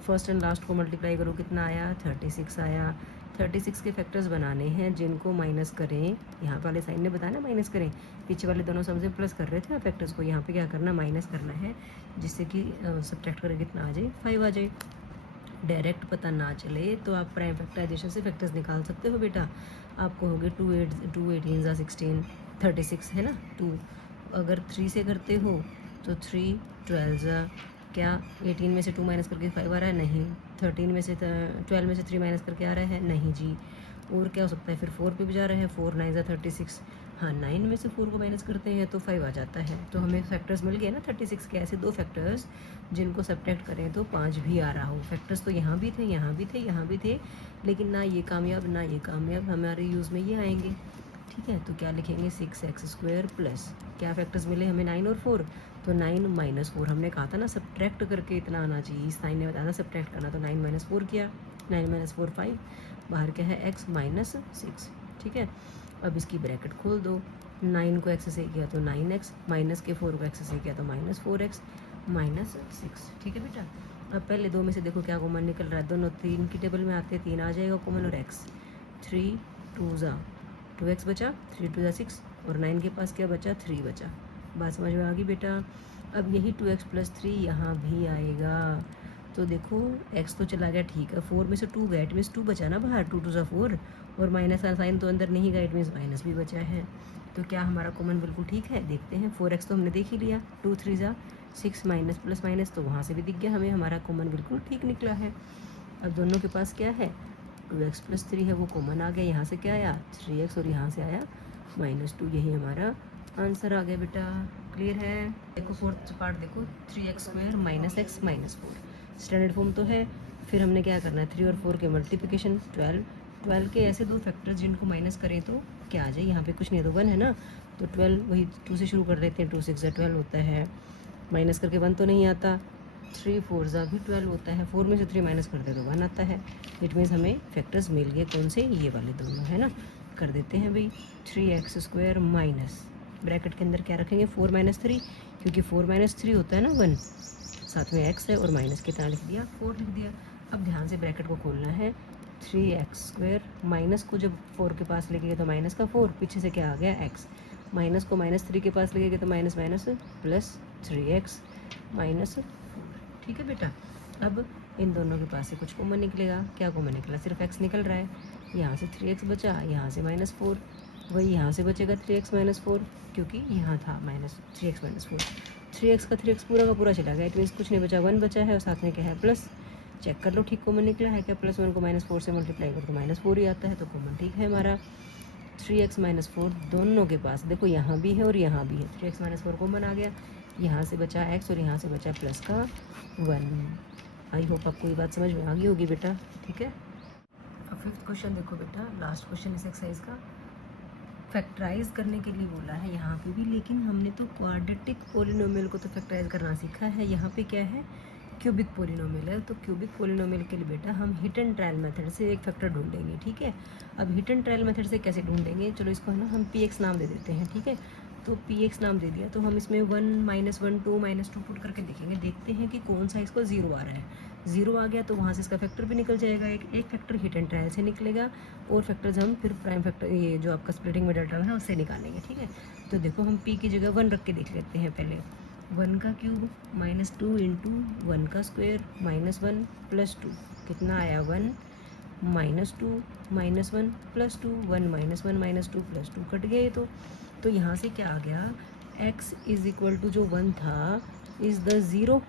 फर्स्ट एंड लास्ट को मल्टीप्लाई करो, कितना आया 36 आया। 36 के फैक्टर्स बनाने हैं जिनको माइनस करें, यहाँ वाले साइन ने बताया ना माइनस करें, पीछे वाले दोनों सम से प्लस कर रहे थे फैक्टर्स को, यहाँ पे क्या करना, माइनस करना है, जिससे कि सब्ट्रैक्ट करके कितना आ जाए 5 आ जाए। डायरेक्ट पता ना चले तो आप प्राइम फैक्टराइजेशन से फैक्टर्स निकाल सकते हो बेटा। आपको हो गए 2 18 ज़ा 16, 36 है ना, 2 अगर 3 से करते हो तो 3 12 ज़ा क्या, 18 में से 2 माइनस करके 5 आ रहा है, नहीं। 13 में से 12 में से 3 माइनस करके आ रहा है, नहीं जी। और क्या हो सकता है, फिर 4 पे भी जा रहे हैं, 4 9 ज़ा 36, हाँ 9 में से 4 को माइनस करते हैं तो 5 आ जाता है। तो हमें फैक्टर्स मिल गए ना 36 के, ऐसे 2 फैक्टर्स जिनको सब्ट्रैक्ट करें तो 5 भी आ रहा हो। फैक्टर्स तो यहाँ भी थे, यहाँ भी थे, यहाँ भी थे, लेकिन ना ये कामयाब ना ये कामयाब, हमारे यूज़ में ये आएंगे। ठीक है, तो क्या लिखेंगे 6x² प्लस क्या फैक्टर्स मिले हमें 9 और 4, तो 9 - 4 हमने कहा था ना सब्ट्रैक्ट करके इतना आना चाहिए, इस साइन ने बताया था सब्ट्रैक्ट करना, तो 9 - 4 किया, 9 - 4 5, बाहर क्या है x - 6। ठीक है, अब इसकी ब्रैकेट खोल दो, 9 को x से किया तो 9x, माइनस के 4 को x से किया तो -4x -6। ठीक है बेटा। अब पहले 2 में से देखो क्या कॉमन निकल रहा है, दोनों 3 की टेबल में आते हैं, 3 आ जाएगा कॉमन, और x 3 2 ज़ा 2x बचा, 3 2 ज़ा 6, और 9 के पास क्या बचा 3 बचा। बात समझ में आ गई बेटा। अब यही 2x + 3 यहाँ भी आएगा, तो देखो x तो चला गया, ठीक है, 4 में से 2 गया, इट मीन्स 2 बचा ना बाहर, 2 2 ज़ा 4, और माइनस का साइन तो अंदर नहीं गया, इट मीन्स माइनस भी बचा है। तो क्या हमारा कॉमन बिल्कुल ठीक है, देखते हैं। 4x तो हमने देख ही लिया, 2 3 ज़ा 6 माइनस प्लस माइनस, तो वहाँ से भी दिख गया हमें, हमारा कॉमन बिल्कुल ठीक निकला है। अब दोनों के पास क्या है, 2x + 3 है, वो कॉमन आ गया, यहाँ से क्या आया 3x, और यहाँ से आया -2, यही हमारा आंसर आ गया बेटा। क्लियर है। देखो फोर्थ पार्ट देखो, 3x² - x - 4, स्टैंडर्ड फॉर्म तो है। फिर हमने क्या करना है, 3 और 4 के मल्टीप्लिकेशन, 12 के ऐसे 2 फैक्टर्स जिनको माइनस करें तो क्या आ जाए, यहाँ पे कुछ नहीं है तो 1 है ना, तो 12 वही 2 से शुरू कर देते हैं, 2 6 ज़ा 12 होता है, माइनस करके 1 तो नहीं आता, 3 4 ज़ा भी 12 होता है, 4 में से 3 माइनस करते तो 1 आता है। इट मीन्स हमें फैक्टर्स मिल गए, कौन से, ये वाले दोनों है ना। कर देते हैं भाई, 3x² माइनस, ब्रैकेट के अंदर क्या रखेंगे 4 - 3, क्योंकि 4 - 3 होता है ना 1, साथ में x है, और माइनस कितना लिख दिया 4 लिख दिया। अब ध्यान से ब्रैकेट को खोलना है, 3x², माइनस को जब 4 के पास लेके गए तो माइनस का 4, पीछे से क्या आ गया x, माइनस को -3 के पास लेके गए तो माइनस माइनस प्लस 3x -4। ठीक है बेटा, अब इन दोनों के पास से कुछ कॉमन निकलेगा। क्या कॉमन निकला? सिर्फ x निकल रहा है। यहाँ से 3x बचा, यहाँ से -4, वही यहाँ से बचेगा 3x -4, क्योंकि यहाँ था -3x -4। 3x का 3x पूरा का पूरा चला गया, इट मीन्स कुछ नहीं बचा, 1 बचा है और साथ में क्या है प्लस। चेक कर लो ठीक कॉमन निकला है क्या? +1 को -4 से मल्टीप्लाई करो तो -4 ही आता है, तो कॉमन ठीक है हमारा। 3x -4 दोनों के पास देखो, यहाँ भी है और यहाँ भी है, 3x -4 कॉमन आ गया, यहाँ से बचा x और यहाँ से बचा प्लस का 1। आई होप आपको ये बात समझ में आ गई होगी बेटा। ठीक है, अब 5th क्वेश्चन देखो बेटा, लास्ट क्वेश्चन इस एक्सरसाइज का। फैक्टराइज करने के लिए बोला है यहाँ पे भी, लेकिन हमने तो क्वाड्रेटिक पोलिनोमियल को तो फैक्टराइज करना सीखा है। यहाँ पे क्या है? क्यूबिक पोलिनोमियल है। तो क्यूबिक पोलिनोमियल के लिए बेटा हम हिट एंड ट्रायल मेथड से एक फैक्टर ढूंढेंगे। ठीक है, अब हिट एंड ट्रायल मेथड से कैसे ढूंढेंगे? चलो इसको है ना हम px नाम दे देते हैं। ठीक है, तो px नाम दे दिया तो हम इसमें 1 -1 2 -2 पुट करके देखेंगे, देखते हैं कि कौन सा इसको 0 आ रहा है। 0 आ गया तो वहाँ से इसका फैक्टर भी निकल जाएगा, एक फैक्टर हिट एंड ट्रायल से निकलेगा और फैक्टर्स हम फिर प्राइम फैक्टर, ये जो आपका स्प्लिटिंग मेथड है उससे निकालेंगे। ठीक है, तो देखो हम p की जगह 1 रख के देख लेते हैं पहले। 1 का क्यूब -2 इंटू 1 का स्क्वायर -1 + 2, कितना आया? 1 -2 -1 + 2, 1 -1 -2 + 2 कट गए। तो यहाँ से क्या आ गया? x = जो 1 था is the 0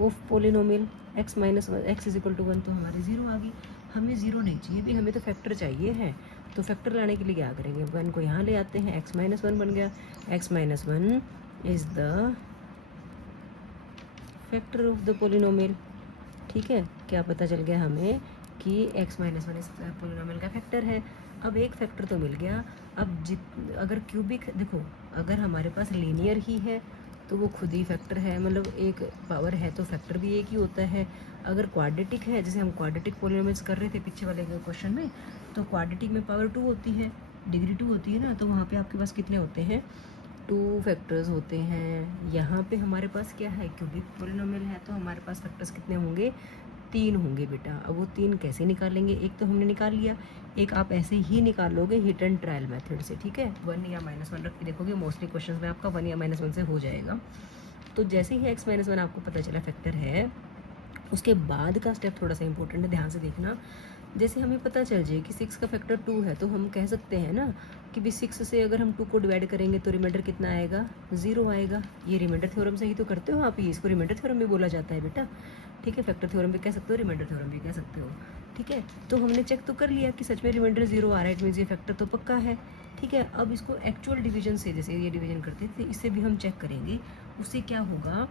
of polynomial, x - 1 तो हमारी 0 आ गई। हमें 0 नहीं चाहिए भी, हमें तो फैक्टर चाहिए है। तो फैक्टर लाने के लिए क्या करेंगे? 1 को यहाँ ले आते हैं, x - 1 बन गया। x - 1 is the factor of the polynomial. ठीक है, क्या पता चल गया हमें कि x - 1 इस पोलिनोमियल का फैक्टर है। अब एक फैक्टर तो मिल गया। अब अगर क्यूबिक देखो, अगर हमारे पास लीनियर ही है तो वो खुद ही फैक्टर है, मतलब एक पावर है तो फैक्टर भी एक ही होता है। अगर क्वाड्रेटिक है, जैसे हम क्वाड्रेटिक पोलिनोमियल्स कर रहे थे पीछे वाले क्वेश्चन में, तो क्वाड्रेटिक में पावर 2 होती है, डिग्री 2 होती है ना, तो वहाँ पे आपके पास कितने होते हैं? 2 फैक्टर्स होते हैं। यहाँ पे हमारे पास क्या है? क्यूबिक पोलिनोमियल है तो हमारे पास फैक्टर्स कितने होंगे? 3 होंगे बेटा। अब वो 3 कैसे निकालेंगे? एक तो हमने निकाल लिया, एक आप ऐसे ही निकालोगे हिट एंड ट्रायल मेथड से। ठीक है, 1 या -1 रख के देखोगे, मोस्टली क्वेश्चन में आपका 1 या -1 से हो जाएगा। तो जैसे ही x - 1 आपको पता चला फैक्टर है, उसके बाद का स्टेप थोड़ा सा इंपॉर्टेंट है, ध्यान से देखना। जैसे हमें पता चल जाए कि 6 का फैक्टर 2 है तो हम कह सकते हैं ना कि भी 6 से अगर हम 2 को डिवाइड करेंगे तो रिमाइंडर कितना आएगा? 0 आएगा। ये रिमाइंडर थ्योरम से ही तो करते हो आप, ये इसको रिमाइंडर थ्योरम भी बोला जाता है बेटा। ठीक है, फैक्टर थ्योरम भी कह सकते हो, रिमाइंडर थ्योरम भी कह सकते हो। ठीक है, तो हमने चेक तो कर लिया कि सच में रिमाइंडर 0 आ रहा है, इट मीन्स ये फैक्टर तो पक्का है। ठीक है, अब इसको एक्चुअल डिवीजन से, जैसे ये डिवीजन करते थे, इससे भी हम चेक करेंगे। उससे क्या होगा?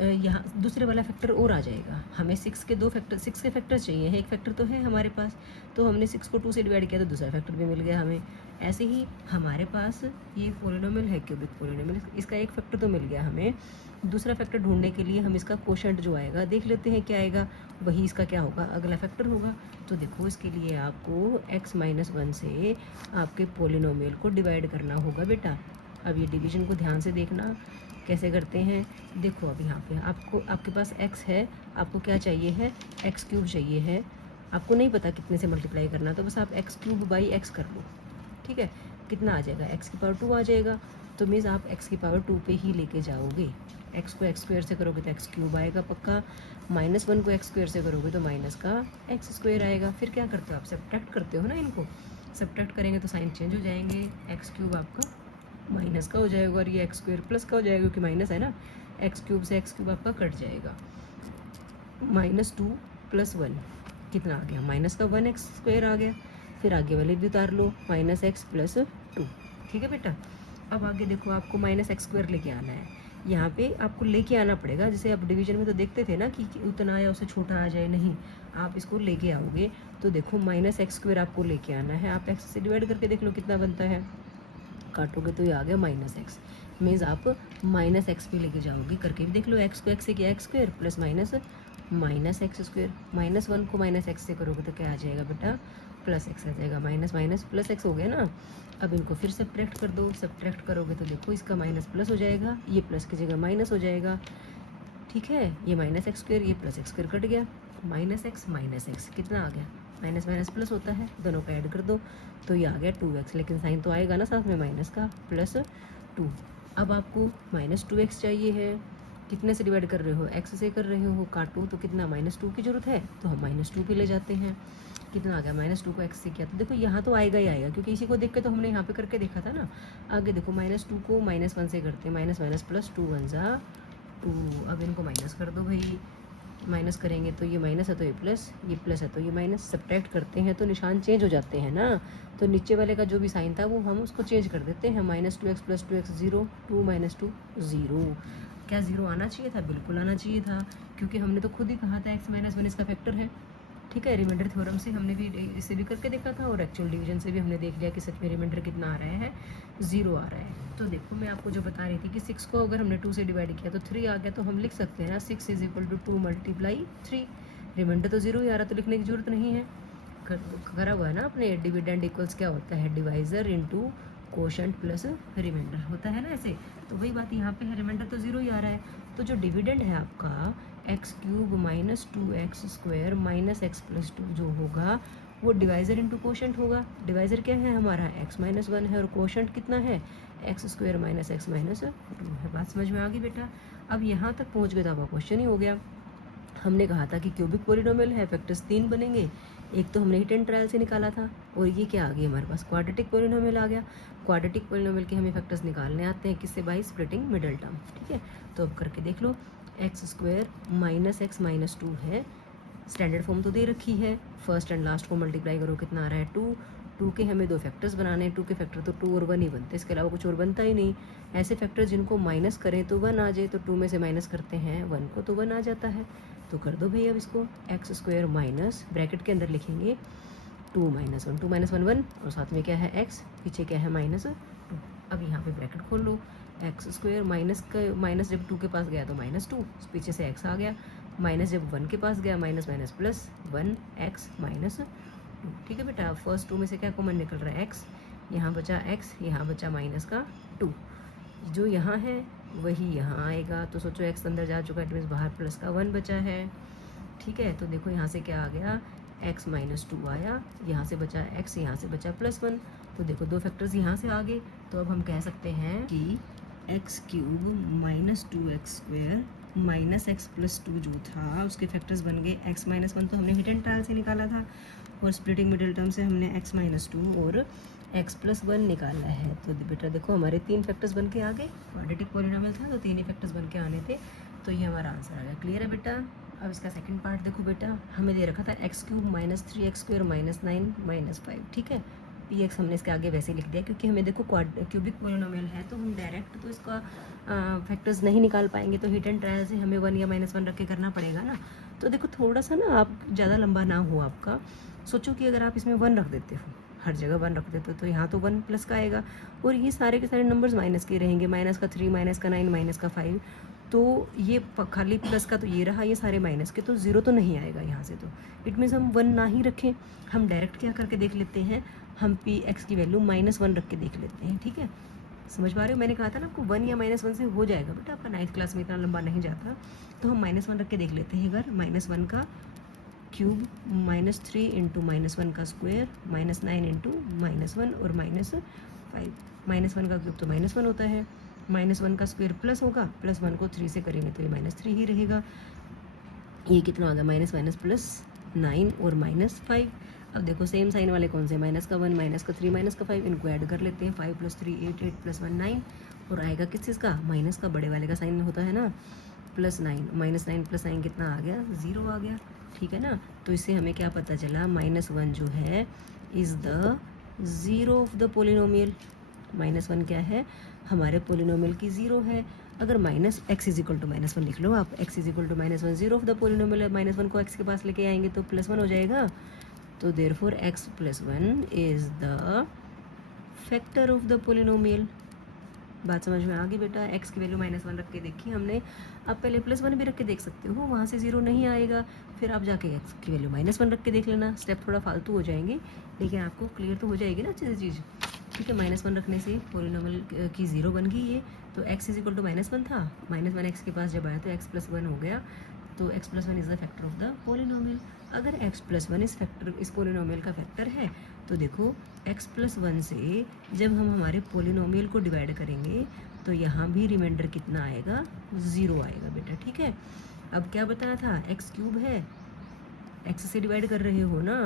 यहाँ दूसरे वाला फैक्टर और आ जाएगा। हमें 6 के फैक्टर चाहिए हैं, एक फैक्टर तो है हमारे पास, तो हमने 6 को 2 से डिवाइड किया तो दूसरा फैक्टर भी मिल गया हमें। ऐसे ही हमारे पास ये पोलिनोमियल है क्यूबिक पोलिनोमियल, इसका एक फैक्टर तो मिल गया हमें। दूसरा फैक्टर ढूंढने के लिए हम इसका कोशेंट जो आएगा देख लेते हैं क्या आएगा, वही इसका क्या होगा? अगला फैक्टर होगा। तो देखो इसके लिए आपको x - 1 से आपके पोलिनोमियल को डिवाइड करना होगा बेटा। अब ये डिवीजन को ध्यान से देखना कैसे करते हैं। देखो अब यहाँ पे आपके पास x है, आपको क्या चाहिए है? x³ चाहिए है। आपको नहीं पता कितने से मल्टीप्लाई करना, तो बस आप x³ / x कर लो। ठीक है, कितना आ जाएगा? x की पावर 2 आ जाएगा, तो मीन्स आप x की पावर 2 पे ही लेके जाओगे। x को x² से करोगे तो x³ आएगा पक्का, -1 को x² से करोगे तो माइनस का x² आएगा। फिर क्या करते हो आप? सब्ट्रैक्ट करते हो ना इनको, सब्ट्रैक्ट करेंगे तो साइन चेंज हो जाएंगे, x³ आपका माइनस का हो जाएगा और ये x² प्लस का हो जाएगा, क्योंकि माइनस है ना, x³ से x³ आपका कट जाएगा। -2 + 1 कितना आ गया? माइनस का 1x² आ गया। फिर आगे वाले भी उतार लो, -x + 2। ठीक है बेटा, अब आगे देखो आपको -x² लेके आना है। यहाँ पे आपको लेके आना पड़ेगा, जैसे आप डिवीजन में तो देखते थे ना कि उतना या उससे छोटा आ जाए, नहीं, आप इसको लेके आओगे। तो देखो -x² आपको लेके आना है, आप x से डिवाइड करके देख लो कितना बनता है, काटोगे तो ये आ गया -x, मीन्स आप -x भी लेके जाओगे, करके भी देख लो। x को x से किया x² प्लस माइनस -x², -1 को -x से करोगे तो क्या आ जाएगा बेटा? +x आ जाएगा। माइनस माइनस प्लस x हो गया ना। अब इनको फिर सब्ट्रैक्ट कर दो, सब्ट्रैक्ट करोगे तो देखो इसका माइनस प्लस हो जाएगा, ये प्लस की जगह माइनस हो जाएगा। ठीक है, ये -x², ये +x² कट गया, माइनस एक्स कितना आ गया, माइनस माइनस प्लस होता है, दोनों को ऐड कर दो तो ये आ गया 2x, लेकिन साइन तो आएगा ना साथ में माइनस का, प्लस 2। अब आपको -2x चाहिए है, कितने से डिवाइड कर रहे हो, x से कर रहे हो, काटो तो कितना -2 की जरूरत है, तो हम -2 पे ले जाते हैं। कितना आ गया, -2 को x से किया तो देखो यहाँ तो आएगा ही आएगा, क्योंकि इसी को देख के तो हमने यहाँ पे करके देखा था ना। आगे देखो -2 को -1 से करते हैं, माइनस माइनस प्लस 2 1 जा 2। अब इनको माइनस कर दो भाई, माइनस करेंगे तो ये माइनस है तो ये प्लस है तो ये माइनस, सब्ट्रैक्ट करते हैं तो निशान चेंज हो जाते हैं ना। तो नीचे वाले का जो भी साइन था वो हम उसको चेंज कर देते हैं, -2x + 2x 0, 2 - 2 0। क्या 0 आना चाहिए था, बिल्कुल आना चाहिए था, क्योंकि हमने तो खुद ही कहा था x - 1 इसका फैक्टर है। ठीक है, रिमाइंडर थ्योरम से हमने भी इसे भी करके देखा था, और एक्चुअल डिवीजन से भी हमने देख लिया कि सच में रिमाइंडर कितना आ रहा है, 0 आ रहा है। तो देखो मैं आपको जो बता रही थी कि 6 को अगर हमने 2 से डिवाइड किया तो 3 आ गया, तो हम लिख सकते हैं ना 6 = 2 × 3। रिमाइंडर तो 0 ही आ रहा, तो लिखने की जरूरत नहीं है, करा हुआ है ना अपने। डिविडेंड इक्वल्स क्या होता है, divisor into quotient plus remainder होता है ना ऐसे। तो वही बात यहाँ पे है, रिमाइंडर तो 0 ही आ रहा है, तो जो डिविडेंड है आपका x³ - 2x² - x + 2 जो होगा वो डिवाइजर इंटू कोशेंट होगा। डिवाइजर क्या है हमारा, x - 1 है, और कोशेंट कितना है, x² - x - 2 है। बात समझ में आ गई बेटा। अब यहाँ तक पहुँच गए तो आपका क्वेश्चन ही हो गया। हमने कहा था कि क्यूबिक पॉलिनोमियल है, फैक्टर्स 3 बनेंगे, एक तो हमने हिट एंड ट्रायल से निकाला था, और ये क्या आ गया हमारे पास, क्वाड्रेटिक पॉलिनोमियल आ गया। क्वाड्रेटिक पॉलिनोमियल के हमें फैक्टर्स निकालने आते हैं, किससे, बाय स्प्लिटिंग मिडिल टर्म। ठीक है, तो अब करके देख लो, x² - x - 2 है, स्टैंडर्ड फॉर्म तो दे रखी है, फर्स्ट एंड लास्ट को मल्टीप्लाई करो, कितना आ रहा है 2। 2 के हमें 2 फैक्टर्स बनाने हैं, 2 के फैक्टर तो 2 और 1 ही बनते हैं, इसके अलावा कुछ और बनता ही नहीं। ऐसे फैक्टर जिनको माइनस करें तो 1 आ जाए, तो 2 में से माइनस करते हैं 1 को तो 1 आ जाता है। तो कर दो भैया अब इसको, x² माइनस ब्रैकेट के अंदर लिखेंगे 2 - 1, 2 - 1 1, और साथ में क्या है x, पीछे क्या है -2। अब यहाँ पे ब्रैकेट खोल लो, x² माइनस का माइनस जब 2 के पास गया तो -2, पीछे से x आ गया, माइनस जब 1 के पास गया माइनस माइनस प्लस 1x - 2। ठीक है बेटा, फर्स्ट 2 में से क्या कॉमन निकल रहा है, x, यहाँ बचा x, यहाँ बचा -2, जो यहाँ है वही यहाँ आएगा, तो सोचो x अंदर जा चुका है, तो बाहर प्लस का 1 बचा है। ठीक है, तो देखो यहाँ से क्या आ गया, x - 2 आया, यहाँ से बचा x, यहाँ से बचा +1, तो देखो 2 फैक्टर्स यहाँ से आ गए। तो अब हम कह सकते हैं कि x³ - 2x² - x + 2 जो था उसके फैक्टर्स बन गए x - 1, तो हमने हिट एंड ट्रायल से निकाला था, और स्प्लिटिंग मिडिल टर्म से हमने x - 2 और x + 1 निकाला है। तो बेटा देखो हमारे 3 फैक्टर्स बन के आ गए, क्वाड्रेटिक पॉलिनोमियल था तो 3 ही फैक्टर्स बन के आने थे, तो ये हमारा आंसर आ गया। क्लियर है बेटा। अब इसका सेकंड पार्ट देखो बेटा, हमें दे रखा था x³ - 3x² - 9 - 5। ठीक है, px हमने इसके आगे वैसे ही लिख दिया, क्योंकि हमें देखो क्यूबिक पॉलिनोमियल है तो हम डायरेक्ट तो इसका फैक्टर्स नहीं निकाल पाएंगे, तो हिट एंड ट्रायल से हमें 1 या -1 रख के करना पड़ेगा ना। तो देखो थोड़ा सा ना, आप ज़्यादा लंबा ना हो आपका, सोचो कि अगर आप इसमें 1 रख देते हो, हर जगह 1 रख देते हो, तो यहाँ तो 1 प्लस का आएगा, और ये सारे के सारे नंबर्स माइनस के रहेंगे, -3 -9 -5, तो ये खाली प्लस का तो ये रहा, ये सारे माइनस के, तो 0 तो नहीं आएगा यहाँ से। तो इट मीन्स हम 1 ना ही रखें, हम डायरेक्ट क्या करके देख लेते हैं, हम px की वैल्यू -1 रख के देख लेते हैं। ठीक है, समझ पा रहे हो, मैंने कहा था ना आपको 1 या -1 से हो जाएगा बेटा, आपका 9th क्लास में इतना लंबा नहीं जाता, तो हम -1 रख के देख लेते हैं। अगर -1 का क्यूब -3 × -1 का स्क्वायर -9 × -1 और -5, -1 का क्यूब तो -1 होता है, -1 का स्क्वायर प्लस होगा, +1 को 3 से करेंगे तो ये -3 ही रहेगा। ये कितना आ गया, -9 और -5। अब देखो सेम साइन वाले कौन से, -1 -3 -5, इनको ऐड कर लेते हैं, 5 + 3 8 8 + 1 9, और आएगा किस चीज़ का, माइनस का, बड़े वाले का साइन होता है ना, +9 -9 + 9 कितना आ गया, 0 आ गया। ठीक है ना, तो इससे हमें क्या पता चला, -1 जो है is the 0 of the polynomial. -1 क्या है, हमारे पोलिनोमियल की 0 है। अगर x = -1 लिख लो आप, x = -1 0 ऑफ द पोलिनोमियल है, -1 को x के पास लेके आएंगे तो +1 हो जाएगा, तो therefore x + 1 is the factor of the polynomial. बात समझ में आ गई बेटा, x की वैल्यू -1 रख के देखी हमने, आप पहले +1 भी रख के देख सकते हो, वहाँ से 0 नहीं आएगा, फिर आप जाके x की वैल्यू -1 रख के देख लेना। स्टेप थोड़ा फालतू हो जाएंगे, लेकिन आपको क्लियर तो हो जाएगी ना अच्छे से चीज़। ठीक है, -1 रखने से पोलिनोमियल की 0 बन गई ये, तो x = -1 था, -1 x के पास जब आया तो x + 1 हो गया, तो x plus one is the factor of the polynomial. अगर x प्लस वन इस पोलिनोमियल का फैक्टर है तो देखो x प्लस वन से जब हम हमारे पोलिनोमियल को डिवाइड करेंगे तो यहाँ भी रिमाइंडर कितना आएगा, 0 आएगा बेटा। ठीक है, अब क्या बताया था, x क्यूब है, x से डिवाइड कर रहे हो ना,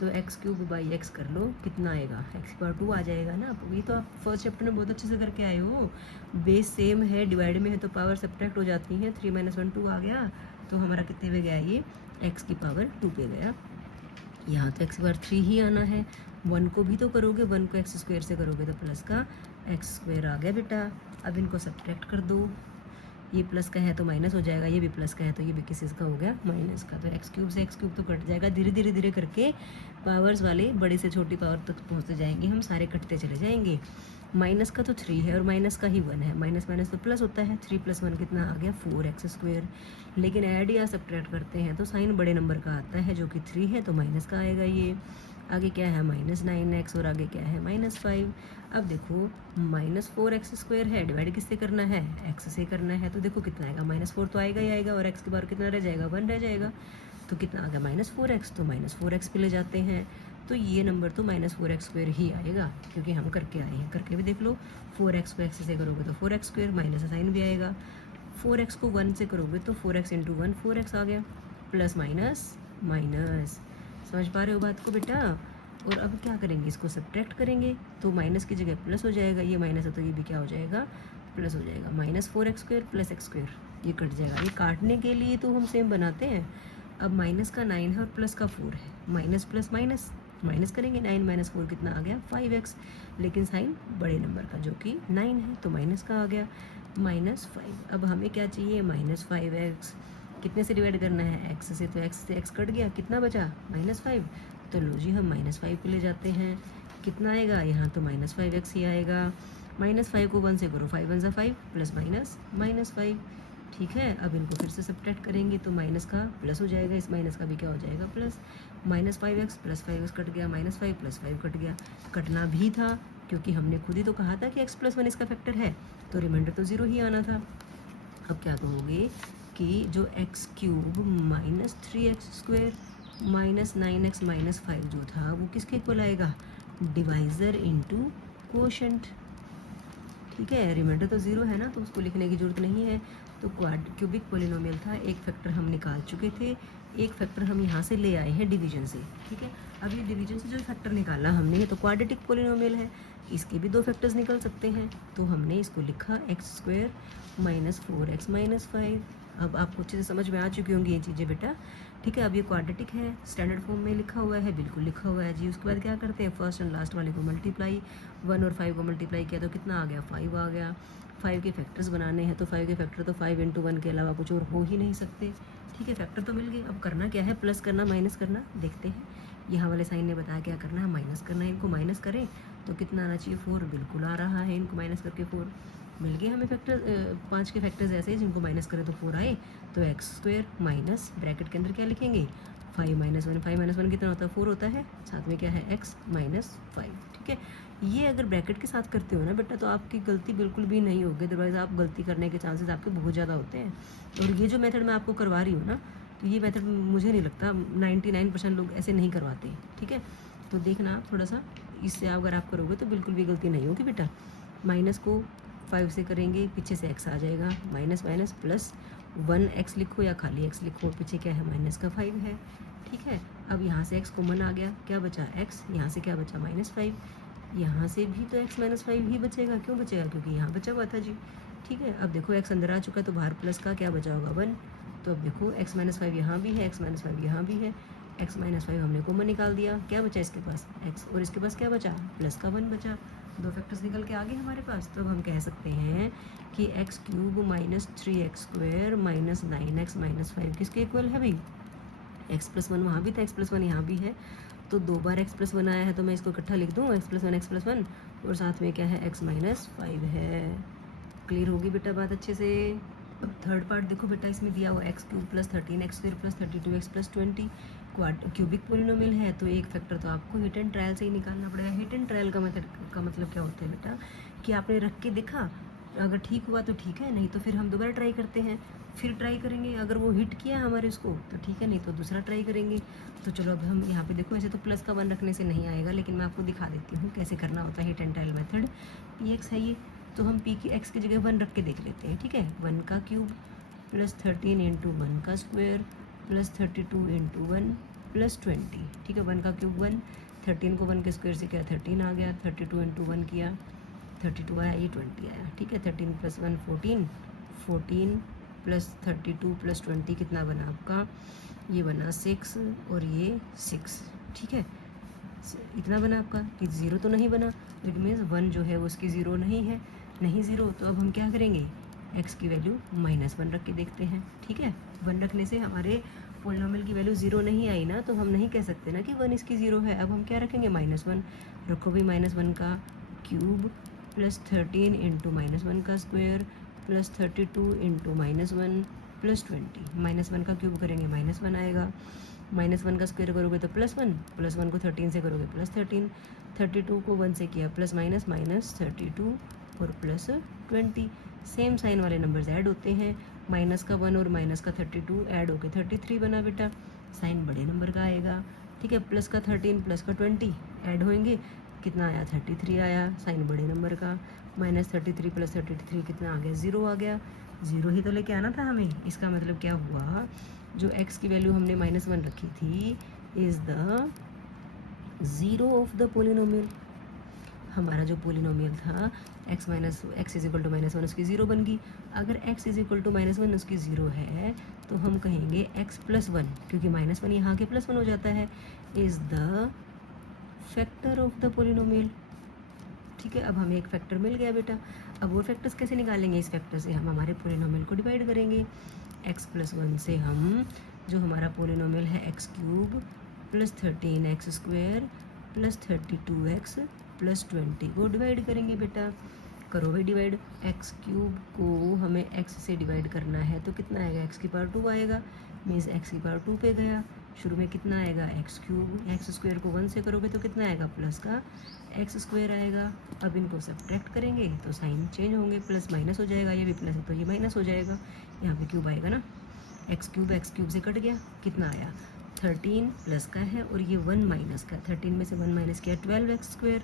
तो x क्यूब बाई x कर लो, कितना आएगा, x की पावर 2 आ जाएगा ना। ये तो आप फर्स्ट चैप्टर में बहुत अच्छे से करके आए हो, बेस सेम है, डिवाइड में है तो पावर सब्ट्रैक्ट हो जाती हैं। 3 - 1 2 आ गया, तो हमारा कितने पे गया, ये x की पावर 2 पे गया। यहाँ तो x की पावर 3 ही आना है, 1 को भी तो करोगे, 1 को x स्क्वायर से करोगे तो प्लस का x स्क्वायर आ गया बेटा। अब इनको सब्ट्रैक्ट कर दो, ये प्लस का है तो माइनस हो जाएगा, ये भी प्लस का है तो ये भी किस का हो गया, माइनस का। तो x क्यूब से x क्यूब तो कट जाएगा, धीरे धीरे धीरे करके पावर्स वाले बड़ी से छोटी पावर तक पहुँचते जाएंगे, हम सारे कटते चले जाएंगे। माइनस का तो 3 है और माइनस का ही 1 है, माइनस माइनस तो प्लस होता है, 3 + 1 कितना आ गया, 4x स्क्वायर। लेकिन ऐड या सब्ट्रैक्ट करते हैं तो साइन बड़े नंबर का आता है जो कि 3 है, तो माइनस का आएगा। ये आगे क्या है, -9x, और आगे क्या है, -5। अब देखो -4x स्क्वायर है, डिवाइड किससे करना है, x से करना है, तो देखो कितना आएगा, -4 तो आएगा ही आएगा, और x के बार कितना रह जाएगा, 1 रह जाएगा। तो कितना आ गया, -4x, तो -4x पे ले जाते हैं, तो ये नंबर तो -4x स्क्वायर ही आएगा, क्योंकि हम करके आए हैं। करके भी देख लो, 4x को x से करोगे तो 4x स्क्वायर, माइनस साइन भी आएगा। 4x को 1 से करोगे तो 4x × 1 4x आ गया, प्लस माइनस माइनस। समझ पा रहे हो बात को बेटा। और अब क्या करेंगे, इसको सब्ट्रैक्ट करेंगे तो माइनस की जगह प्लस हो जाएगा, ये माइनस है तो ये भी क्या हो जाएगा, प्लस हो जाएगा। -4x square plus x square, ये कट जाएगा। ये काटने के लिए तो हम सेम बनाते हैं। अब माइनस का 9 है और प्लस का 4 है, माइनस प्लस माइनस, माइनस करेंगे, 9 - 4 कितना आ गया, 5x। लेकिन साइन बड़े नंबर का जो कि 9 है, तो माइनस का आ गया, -5। अब हमें क्या चाहिए, -5x। कितने से डिवाइड करना है, x से, तो x से x कट गया, कितना बचा, -5। तो लो जी, हम -5 पे ले जाते हैं, कितना आएगा, यहाँ तो -5x ही आएगा। -5 को 1 से करो, 5 × 1 = 5, प्लस माइनस -5। ठीक है, अब इनको फिर से सब्ट्रैक्ट करेंगे तो माइनस का प्लस हो जाएगा, इस माइनस का भी क्या हो जाएगा, plus. -5x plus 5x cut गया, -5 प्लस 5 कट गया, कटना भी था क्योंकि हमने खुद ही तो कहा था कि x + 1 इसका फैक्टर है, तो रिमाइंडर तो 0 ही आना था। अब क्या कहोगे कि जो x cube -3x square -9x -5 जो था वो किसके इक्वल आएगा, डिवाइज़र इनटू कोशेंट। ठीक है, रिमाइंडर तो 0 है ना, तो उसको लिखने की जरूरत नहीं है। तो क्यूबिक पोलिनोमियल था, एक फैक्टर हम निकाल चुके थे, एक फैक्टर हम यहाँ से ले आए हैं डिवीजन से। ठीक है, अब ये डिवीजन से जो फैक्टर निकाला हमने, ये तो क्वाड्रेटिक पोलिनोमियल है, इसके भी 2 फैक्टर्स निकल सकते हैं, तो हमने इसको लिखा x² -4x -5। अब आपको अच्छे से समझ में आ चुकी होंगी ये चीज़ें बेटा। ठीक है, अब ये क्वाड्रेटिक है, स्टैंडर्ड फॉर्म में लिखा हुआ है, बिल्कुल लिखा हुआ है जी। उसके बाद क्या करते हैं, फर्स्ट एंड लास्ट वाले को मल्टीप्लाई, 1 और 5 को मल्टीप्लाई किया तो कितना आ गया, 5 आ गया। 5 के फैक्टर्स बनाने हैं तो 5 के फैक्टर तो 5 × 1 के अलावा कुछ और हो ही नहीं सकते। ठीक है, फैक्टर तो मिल गए, अब करना क्या है, प्लस करना माइनस करना, देखते हैं। यहाँ वाले साइन ने बताया क्या करना है, माइनस करना है। इनको माइनस करें तो कितना आना चाहिए, 4, बिल्कुल आ रहा है। इनको माइनस करके 4 मिल गए हमें फैक्टर। 5 के फैक्टर्स ऐसे हैं जिनको माइनस करें तो 4 आए, तो x² माइनस ब्रैकेट के अंदर क्या लिखेंगे, 5 - 1, 5 - 1 कितना होता है, 4 होता है, साथ में क्या है, x - 5। ठीक है, ये अगर ब्रैकेट के साथ करते हो ना बेटा तो आपकी गलती बिल्कुल भी नहीं होगी, अदरवाइज़ आप गलती करने के चांसेस आपके बहुत ज़्यादा होते हैं। और ये जो मेथड मैं आपको करवा रही हूँ ना, तो ये मेथड मुझे नहीं लगता 99% लोग ऐसे नहीं करवाते। ठीक है, तो देखना थोड़ा सा, इससे अगर आप करोगे तो बिल्कुल भी गलती नहीं होगी बेटा। माइनस को 5 से करेंगे, पीछे से x आ जाएगा, माइनस माइनस प्लस 1x लिखो या खाली x लिखो, पीछे क्या है, माइनस का 5 है। ठीक है, अब यहाँ से x कॉमन आ गया, क्या बचा x, यहाँ से क्या बचा, -5, यहाँ से भी तो x - 5 ही बचेगा। क्यों बचेगा, क्योंकि यहाँ बचा हुआ था जी। ठीक है, अब देखो x अंदर आ चुका है तो बाहर प्लस का क्या बचा होगा, 1। तो अब देखो x - 5 यहाँ भी है, x - 5 यहाँ भी है, x - 5 हमने कॉमन निकाल दिया, क्या बचा इसके पास, x, और इसके पास क्या बचा, प्लस का 1 बचा। 2 फैक्टर्स निकल के आ गए हमारे पास। तो अब हम कह सकते हैं कि x³ -3x² -9x -5 किसके इक्वल है भाई, x + 1 वहाँ भी था, x + 1 यहाँ भी है, तो 2 बार x + 1 आया है तो मैं इसको इकट्ठा लिख दूँ, x + 1 और साथ में क्या है, x - 5 है। क्लियर होगी बेटा बात अच्छे से। अब थर्ड पार्ट देखो बेटा, इसमें दिया हुआ x³ + 13x² + 32x + 20 cubic polynomial है, तो एक फैक्टर तो आपको हिट एंड ट्रायल से ही निकालना पड़ेगा। हिट एंड ट्रायल का मतलब क्या होता है बेटा, कि आपने रख के देखा, अगर ठीक हुआ तो ठीक है, नहीं तो फिर हम दोबारा ट्राई करते हैं। फिर ट्राई करेंगे, अगर वो हिट किया हमारे उसको तो ठीक है, नहीं तो दूसरा ट्राई करेंगे। तो चलो अब हम यहाँ पे देखो, ऐसे तो प्लस का 1 रखने से नहीं आएगा, लेकिन मैं आपको दिखा देती हूँ कैसे करना होता है hit and trial method. P x है ये, तो हम पी की एक्स की जगह 1 रख के देख लेते हैं, ठीक है। 1 का क्यूब प्लस 13 इंटू 1 का स्क्वायर प्लस 32 इंटू 1 प्लस 20, ठीक है। 1 का क्यूब 1, 13 को 1 के स्क्वायर से किया 13 आ गया, 32 इंटू 1 किया 32 आया, ये 20 आया, ठीक है। 13 प्लस 1 14, 14 प्लस 32 प्लस 20 कितना बना आपका, ये बना 6 और ये 6, ठीक है। इतना बना आपका, ये 0 तो नहीं बना, इट मीन्स 1 जो है वो उसकी 0 नहीं है, नहीं 0। तो अब हम क्या करेंगे, x की वैल्यू -1 रख के देखते हैं, ठीक है। 1 रखने से हमारे पोलिनोमियल की वैल्यू 0 नहीं आई ना, तो हम नहीं कह सकते ना कि 1 इसकी 0 है। अब हम क्या रखेंगे, -1 रखो भी, -1 का क्यूब प्लस 13 इंटू -1 का स्क्वायर प्लस 32 इंटू -1 प्लस 20। -1 का क्यूब करेंगे -1 आएगा, -1 का स्क्वायर करोगे तो +1, +1 को 13 से करोगे +13, 32 को 1 से किया प्लस माइनस -32 और प्लस 20। सेम साइन वाले नंबर्स ऐड होते हैं, माइनस का 1 और माइनस का 32 ऐड होके 33 बना बेटा, साइन बड़े नंबर का आएगा, ठीक है। प्लस का 13 प्लस का 20 ऐड होंगे, कितना आया 33 आया, साइन बड़े नंबर का। -33 प्लस 33 कितना आ गया, 0 आ गया, 0 ही तो लेके आना था हमें। इसका मतलब क्या हुआ, जो x की वैल्यू हमने -1 रखी थी is the 0 of the polynomial. हमारा जो पोलिनोमियल था x इज इक्वल टू -1 उसकी 0 बन गई। अगर x इज इक्वल टू -1 उसकी 0 है तो हम कहेंगे x प्लस 1, क्योंकि -1 यहाँ के +1 हो जाता है, is the factor of the polynomial, ठीक है। अब हमें एक फैक्टर मिल गया बेटा। अब वो फैक्टर्स कैसे निकालेंगे, इस फैक्टर से हम हमारे पोलिनोमियल को डिवाइड करेंगे। x प्लस 1 से हम जो हमारा पोलिनोमियल है x cube plus 13x square plus 32x plus 20 को डिवाइड करेंगे बेटा। करो भाई डिवाइड, x क्यूब को हमें x से डिवाइड करना है तो कितना आएगा, x की पावर 2 आएगा, मीन्स x की पावर 2 पे गया। शुरू में कितना आएगा, x क्यूब, x स्क्वायर को 1 से करोगे तो कितना आएगा, प्लस का x स्क्वायर आएगा। अब इनको सब्ट्रैक्ट करेंगे तो साइन चेंज होंगे, प्लस माइनस हो जाएगा, ये भी प्लस है तो ये माइनस हो जाएगा, यहाँ पे क्यूब आएगा ना, x क्यूब से कट गया, कितना आया 13 प्लस का है और ये 1 माइनस का, 13 में से 1 माइनस किया 12x स्क्वायर,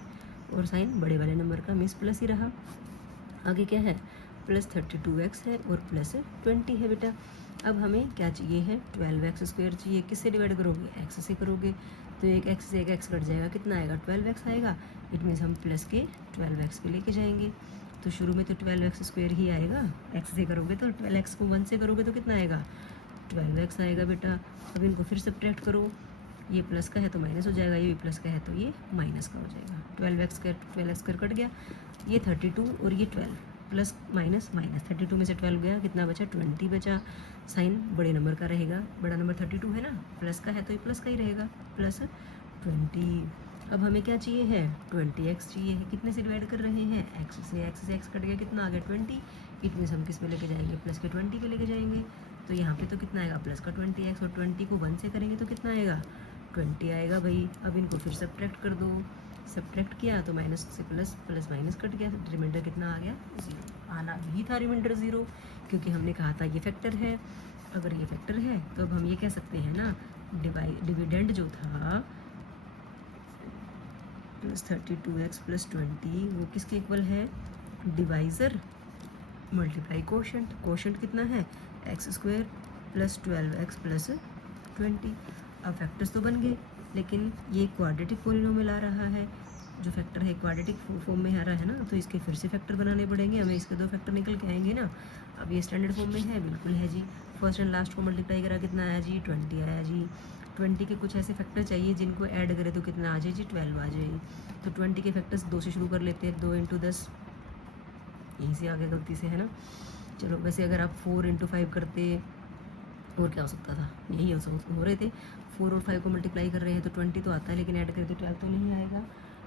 और साइन बड़े वाले नंबर का मिस प्लस ही रहा। आगे क्या है, प्लस 32x है और प्लस 20 है बेटा। अब हमें क्या चाहिए है, 12x स्क्वायर चाहिए। किससे डिवाइड करोगे, x से करोगे, तो एक x से एक x कट जाएगा, कितना आएगा 12x आएगा। इट मीन्स हम प्लस के 12x पे लेके जाएंगे। तो शुरू में तो 12x स्क्वायर ही आएगा, x से करोगे तो 12x को 1 से करोगे तो कितना आएगा 12x आएगा बेटा। अब इनको फिर सब्ट्रैक्ट करो, ये प्लस का है तो माइनस हो जाएगा, ये भी प्लस का है तो ये माइनस का हो जाएगा। 12x स्क्वायर कट गया, ये 32 और ये 12, प्लस माइनस माइनस, 32 में से 12 गया, कितना बचा 20 बचा। साइन बड़े नंबर का रहेगा, बड़ा नंबर 32 है ना, प्लस का है तो ये प्लस का ही रहेगा, प्लस 20। अब हमें क्या चाहिए है, 20x चाहिए है। कितने से डिवाइड कर रहे हैं, x से x कट गया, कितना आ गया 20। इट मीन्स हम किस पे लेके जाएंगे, प्लस के 20 पे लेके जाएंगे। तो यहाँ पे तो कितना आएगा, प्लस का 20x, और 20 को 1 से करेंगे तो कितना आएगा 20 आएगा भाई। अब इनको फिर सब्ट्रैक्ट कर दो, सब्ट्रैक्ट किया तो माइनस से प्लस, प्लस माइनस कट गया, तो रिमाइंडर कितना आ गया 0। आना यही था रिमाइंडर 0, क्योंकि हमने कहा था ये फैक्टर है। अगर ये फैक्टर है तो अब हम ये कह सकते हैं ना, डिविडेंड जो था प्लस 32x प्लस 20 वो किसके इक्वल है, डिवाइज़र मल्टीप्लाई कोशेंट। कोशेंट कितना है, x square plus 12x plus 20। अब फैक्टर्स तो बन गए, लेकिन ये क्वाड्रेटिक पोलिनोमियल आ रहा है, जो फैक्टर है क्वाड्रेटिक फॉर्म में आ रहा है ना, तो इसके फिर से फैक्टर बनाने पड़ेंगे हमें, इसके 2 फैक्टर निकल के आएंगे ना। अब ये स्टैंडर्ड फॉर्म में है, बिल्कुल है जी। फर्स्ट एंड लास्ट को मल्टीप्लाई करा, कितना आया जी 20 आया जी। 20 के कुछ ऐसे फैक्टर चाहिए जिनको ऐड करें तो कितना आ जाए जी 12 आ जाए। तो 20 के फैक्टर्स 2 से शुरू कर लेते हैं, 2 × 10, यहीं से आगे गलती से है ना। चलो वैसे अगर आप 4 × 5 करते और क्या हो सकता था, यही हो रहे थे। 4 और 5 को मल्टीप्लाई कर रहे हैं तो 20 तो आता है, लेकिन ऐड करके 12 तो नहीं आएगा।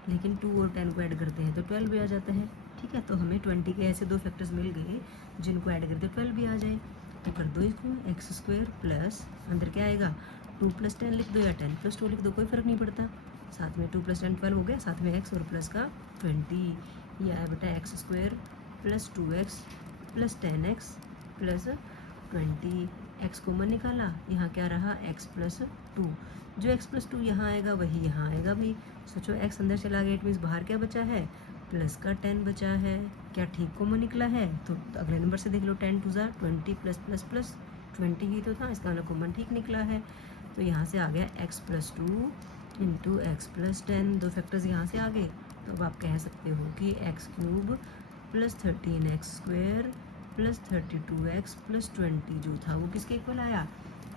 लेकिन 2 और 10 को ऐड करते हैं तो 12 भी आ जाता है, ठीक है। तो हमें 20 के ऐसे 2 फैक्टर्स मिल गए जिनको ऐड करके 12 भी आ जाए। तो कर दो इसको, x स्क्वायर प्लस अंदर क्या आएगा 2 + 10 लिख दो या 10 + 2 लिख दो, कोई फ़र्क नहीं पड़ता। साथ में 2 + 10 12 हो गया, साथ में x और प्लस का 20। ये आया बेटा x square plus 2x plus 10x plus 20, x common निकाला, यहाँ क्या रहा x प्लस 2, जो x प्लस 2 यहाँ आएगा वही यहाँ आएगा भाई। सोचो x अंदर चला गया, इट मीन्स बाहर क्या बचा है, प्लस का 10 बचा है। क्या ठीक कॉमन निकला है, तो अगले नंबर से देख लो, 10 टू ज़ा 20 प्लस प्लस प्लस 20 ही तो था, इसका मतलब कॉमन ठीक निकला है। तो यहाँ से आ गया x plus 2 into x plus 10, दो फैक्टर्स यहाँ से आ गए। तो अब आप कह सकते हो कि x cube plus 13x square plus 32x plus 20 जो था वो किसके इक्वल आया,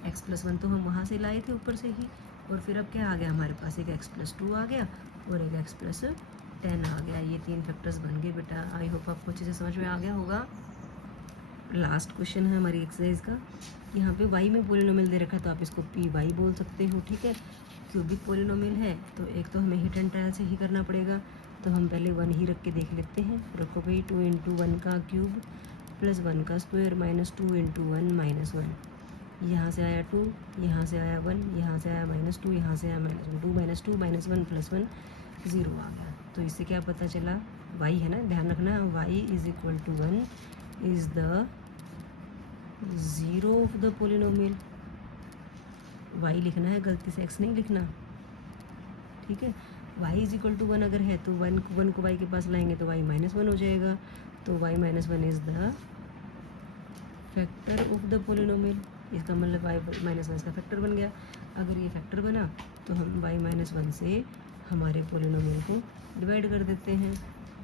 x प्लस 1 तो हम वहाँ से लाए थे ऊपर से ही, और फिर अब क्या आ गया हमारे पास, एक x प्लस 2 आ गया और एक x प्लस 10 आ गया। ये तीन फैक्टर्स बन गए बेटा। आई होप आपको अच्छे से समझ में आ गया होगा। लास्ट क्वेश्चन है हमारी एक्सरसाइज का। यहाँ पे y में पॉलिनोमियल दे रखा है तो आप इसको पी वाई बोल सकते हो, ठीक है। क्यूबिक पॉलिनोमियल है तो एक तो हमें हिट एंड ट्रायल से ही करना पड़ेगा, तो हम पहले 1 ही रख के देख लेते हैं। रखो भाई 2 इंटू 1 का क्यूब प्लस 1 का स्क्वायर माइनस 2 इंटू 1 माइनस 1, यहाँ से आया 2, यहाँ से आया 1, यहाँ से आया माइनस 2, यहाँ से आया माइनस 1, 2 माइनस 2 माइनस 1 प्लस 1 0 आ गया। तो इससे क्या पता चला, y है ना, ध्यान रखना, y is equal to 1 is the zero of the polynomial. y लिखना है, गलती से x नहीं लिखना, ठीक है। y इज इक्वल टू 1 अगर है तो 1 को y के पास लाएंगे तो y माइनस 1 हो जाएगा, तो y minus 1 is the factor of the polynomial. इसका मतलब y माइनस 1 इसका फैक्टर बन गया। अगर ये फैक्टर बना तो हम y माइनस 1 से हमारे पोलिनोमियल को डिवाइड कर देते हैं।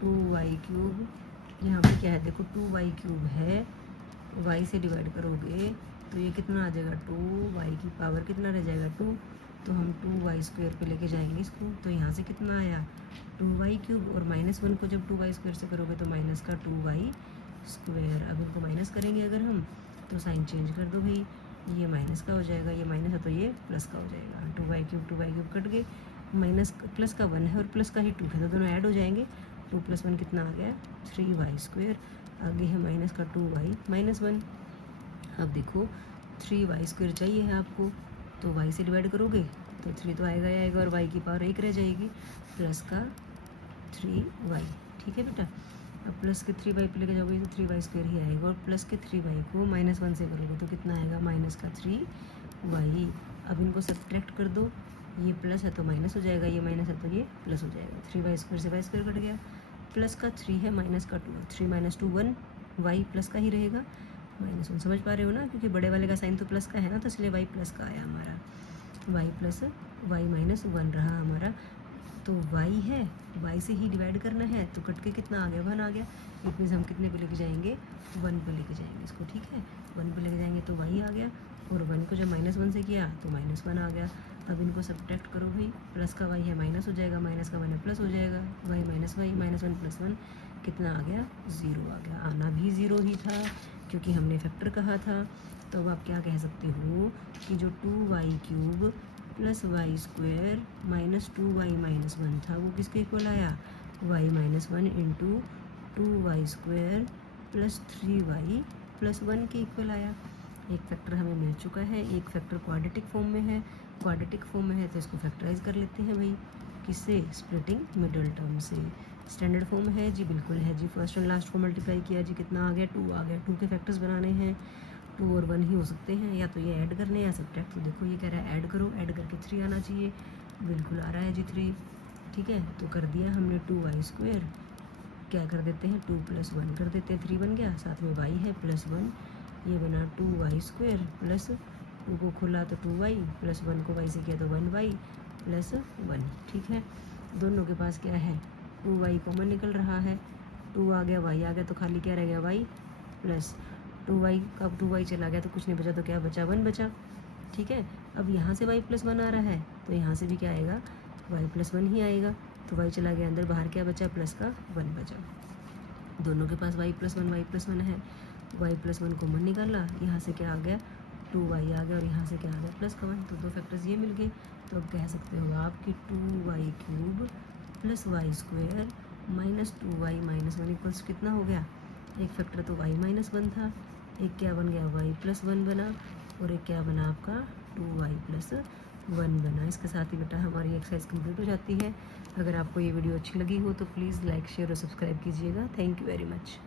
2y क्यूब, यहाँ पे क्या है देखो 2y क्यूब है, y से डिवाइड करोगे तो ये कितना आ जाएगा 2y की पावर कितना रह जाएगा 2, तो हम 2y स्क्वायर पे लेके जाएंगे इसको, तो यहाँ से कितना आया 2y क्यूब, और माइनस 1 को जब 2y स्क्वायर से करोगे तो माइनस का 2y स्क्वायर। अब इनको माइनस करेंगे अगर हम तो साइन चेंज कर दो भाई, ये माइनस का हो जाएगा, ये माइनस है तो ये प्लस का हो जाएगा। 2y क्यूब कट गए, माइनस प्लस का 1 है और प्लस का ही 2 है, तो दोनों ऐड हो जाएंगे। 2 प्लस 1 कितना आ गया 3y स्क्वायर, आगे है माइनस का 2y माइनस 1। अब देखो 3y स्क्वायर चाहिए है आपको, तो y से डिवाइड करोगे तो 3 तो आएगा ही आएगा और y की पावर 1 रह जाएगी, प्लस का 3y, ठीक है बेटा। अब प्लस के 3y पे लेके जाओगे तो 3y स्क्वायर ही आएगा, और प्लस के 3y को माइनस 1 से करोगे तो कितना आएगा माइनस का 3y। अब इनको सब्ट्रैक्ट कर दो, ये प्लस है तो माइनस हो जाएगा, ये माइनस है तो ये प्लस हो जाएगा। 3y स्क्वायर से y स्क्वायर कट गया, प्लस का 3 है माइनस का 2, 3 माइनस 2 1, y प्लस का ही रहेगा, माइनस 1 समझ पा रहे हो ना, क्योंकि बड़े वाले का साइन तो प्लस का है ना, तो इसलिए y प्लस का आया हमारा, y प्लस y माइनस 1 रहा हमारा। तो y है, y से ही डिवाइड करना है, तो कट के कितना आ गया 1 आ गया। इट मीन्स हम कितने पे लेके जाएंगे 1 पे लेके जाएंगे इसको, ठीक है। 1 पे लेके जाएंगे तो y आ गया, और 1 को जब माइनस 1 से किया तो माइनस 1 आ गया। अब इनको सब्ट्रैक्ट करो भाई, प्लस का y है माइनस हो जाएगा, माइनस का 1 है प्लस हो जाएगा, y माइनस 1 प्लस 1 कितना आ गया 0 आ गया। आना भी 0 ही था क्योंकि हमने फैक्टर कहा था। तो अब आप क्या कह सकते हो कि जो 2y cube plus y square minus 2y minus 1 था वो किसके इक्वल आया, y minus 1 into 2y square plus 3y plus 1 के इक्वल आया। एक फैक्टर हमें मिल चुका है, एक फैक्टर क्वाड्रेटिक फॉर्म में है, क्वाड्रेटिक फॉर्म में है तो इसको फैक्टराइज कर लेते हैं भाई, किससे, स्प्लिटिंग मिडल टर्म से। स्टैंडर्ड फॉर्म है जी, बिल्कुल है जी, फर्स्ट एंड लास्ट को मल्टीप्लाई किया जी, कितना आ गया 2 आ गया। 2 के फैक्टर्स बनाने हैं, 2 और 1 ही हो सकते हैं, या तो ये ऐड करने या सब्ट्रैक्ट। तो देखो ये कह रहा है ऐड करो, ऐड करके 3 आना चाहिए, बिल्कुल आ रहा है जी 3, ठीक है। तो कर दिया हमने 2y स्क्वायर, क्या कर देते हैं 2 प्लस 1 कर देते हैं, 3 बन गया, साथ में y है प्लस 1, ये बना 2y स्क्वायर प्लस 2 को खोला तो 2y प्लस 1 को y से किया तो 1y प्लस 1, ठीक है। दोनों के पास क्या है 2y कॉमन निकल रहा है, 2 आ गया y आ गया, तो खाली क्या रह गया y प्लस 2y। अब 2y चला गया तो कुछ नहीं बचा, तो क्या बचा 1 बचा, ठीक है। अब यहाँ से y प्लस 1 आ रहा है तो यहाँ से भी क्या आएगा y प्लस 1 ही आएगा, तो y चला गया अंदर, बाहर क्या बचा प्लस का 1 बचा। दोनों के पास y प्लस 1 है, y प्लस 1 कॉमन निकाला, यहाँ से क्या आ गया 2y आ गया, और यहाँ से क्या आ गया प्लस का 1, तो दो फैक्टर्स ये मिल गए। तो अब कह सकते हो आप कि 2y cube plus y square minus 2y minus 1 equals कितना हो गया, एक फैक्टर तो y माइनस 1 था, एक क्या बन गया y प्लस 1 बना, और एक क्या बना आपका 2y प्लस 1 बना। इसके साथ ही बेटा हमारी एक्सरसाइज कंप्लीट हो जाती है। अगर आपको ये वीडियो अच्छी लगी हो तो प्लीज़ लाइक शेयर और सब्सक्राइब कीजिएगा। Thank you very much.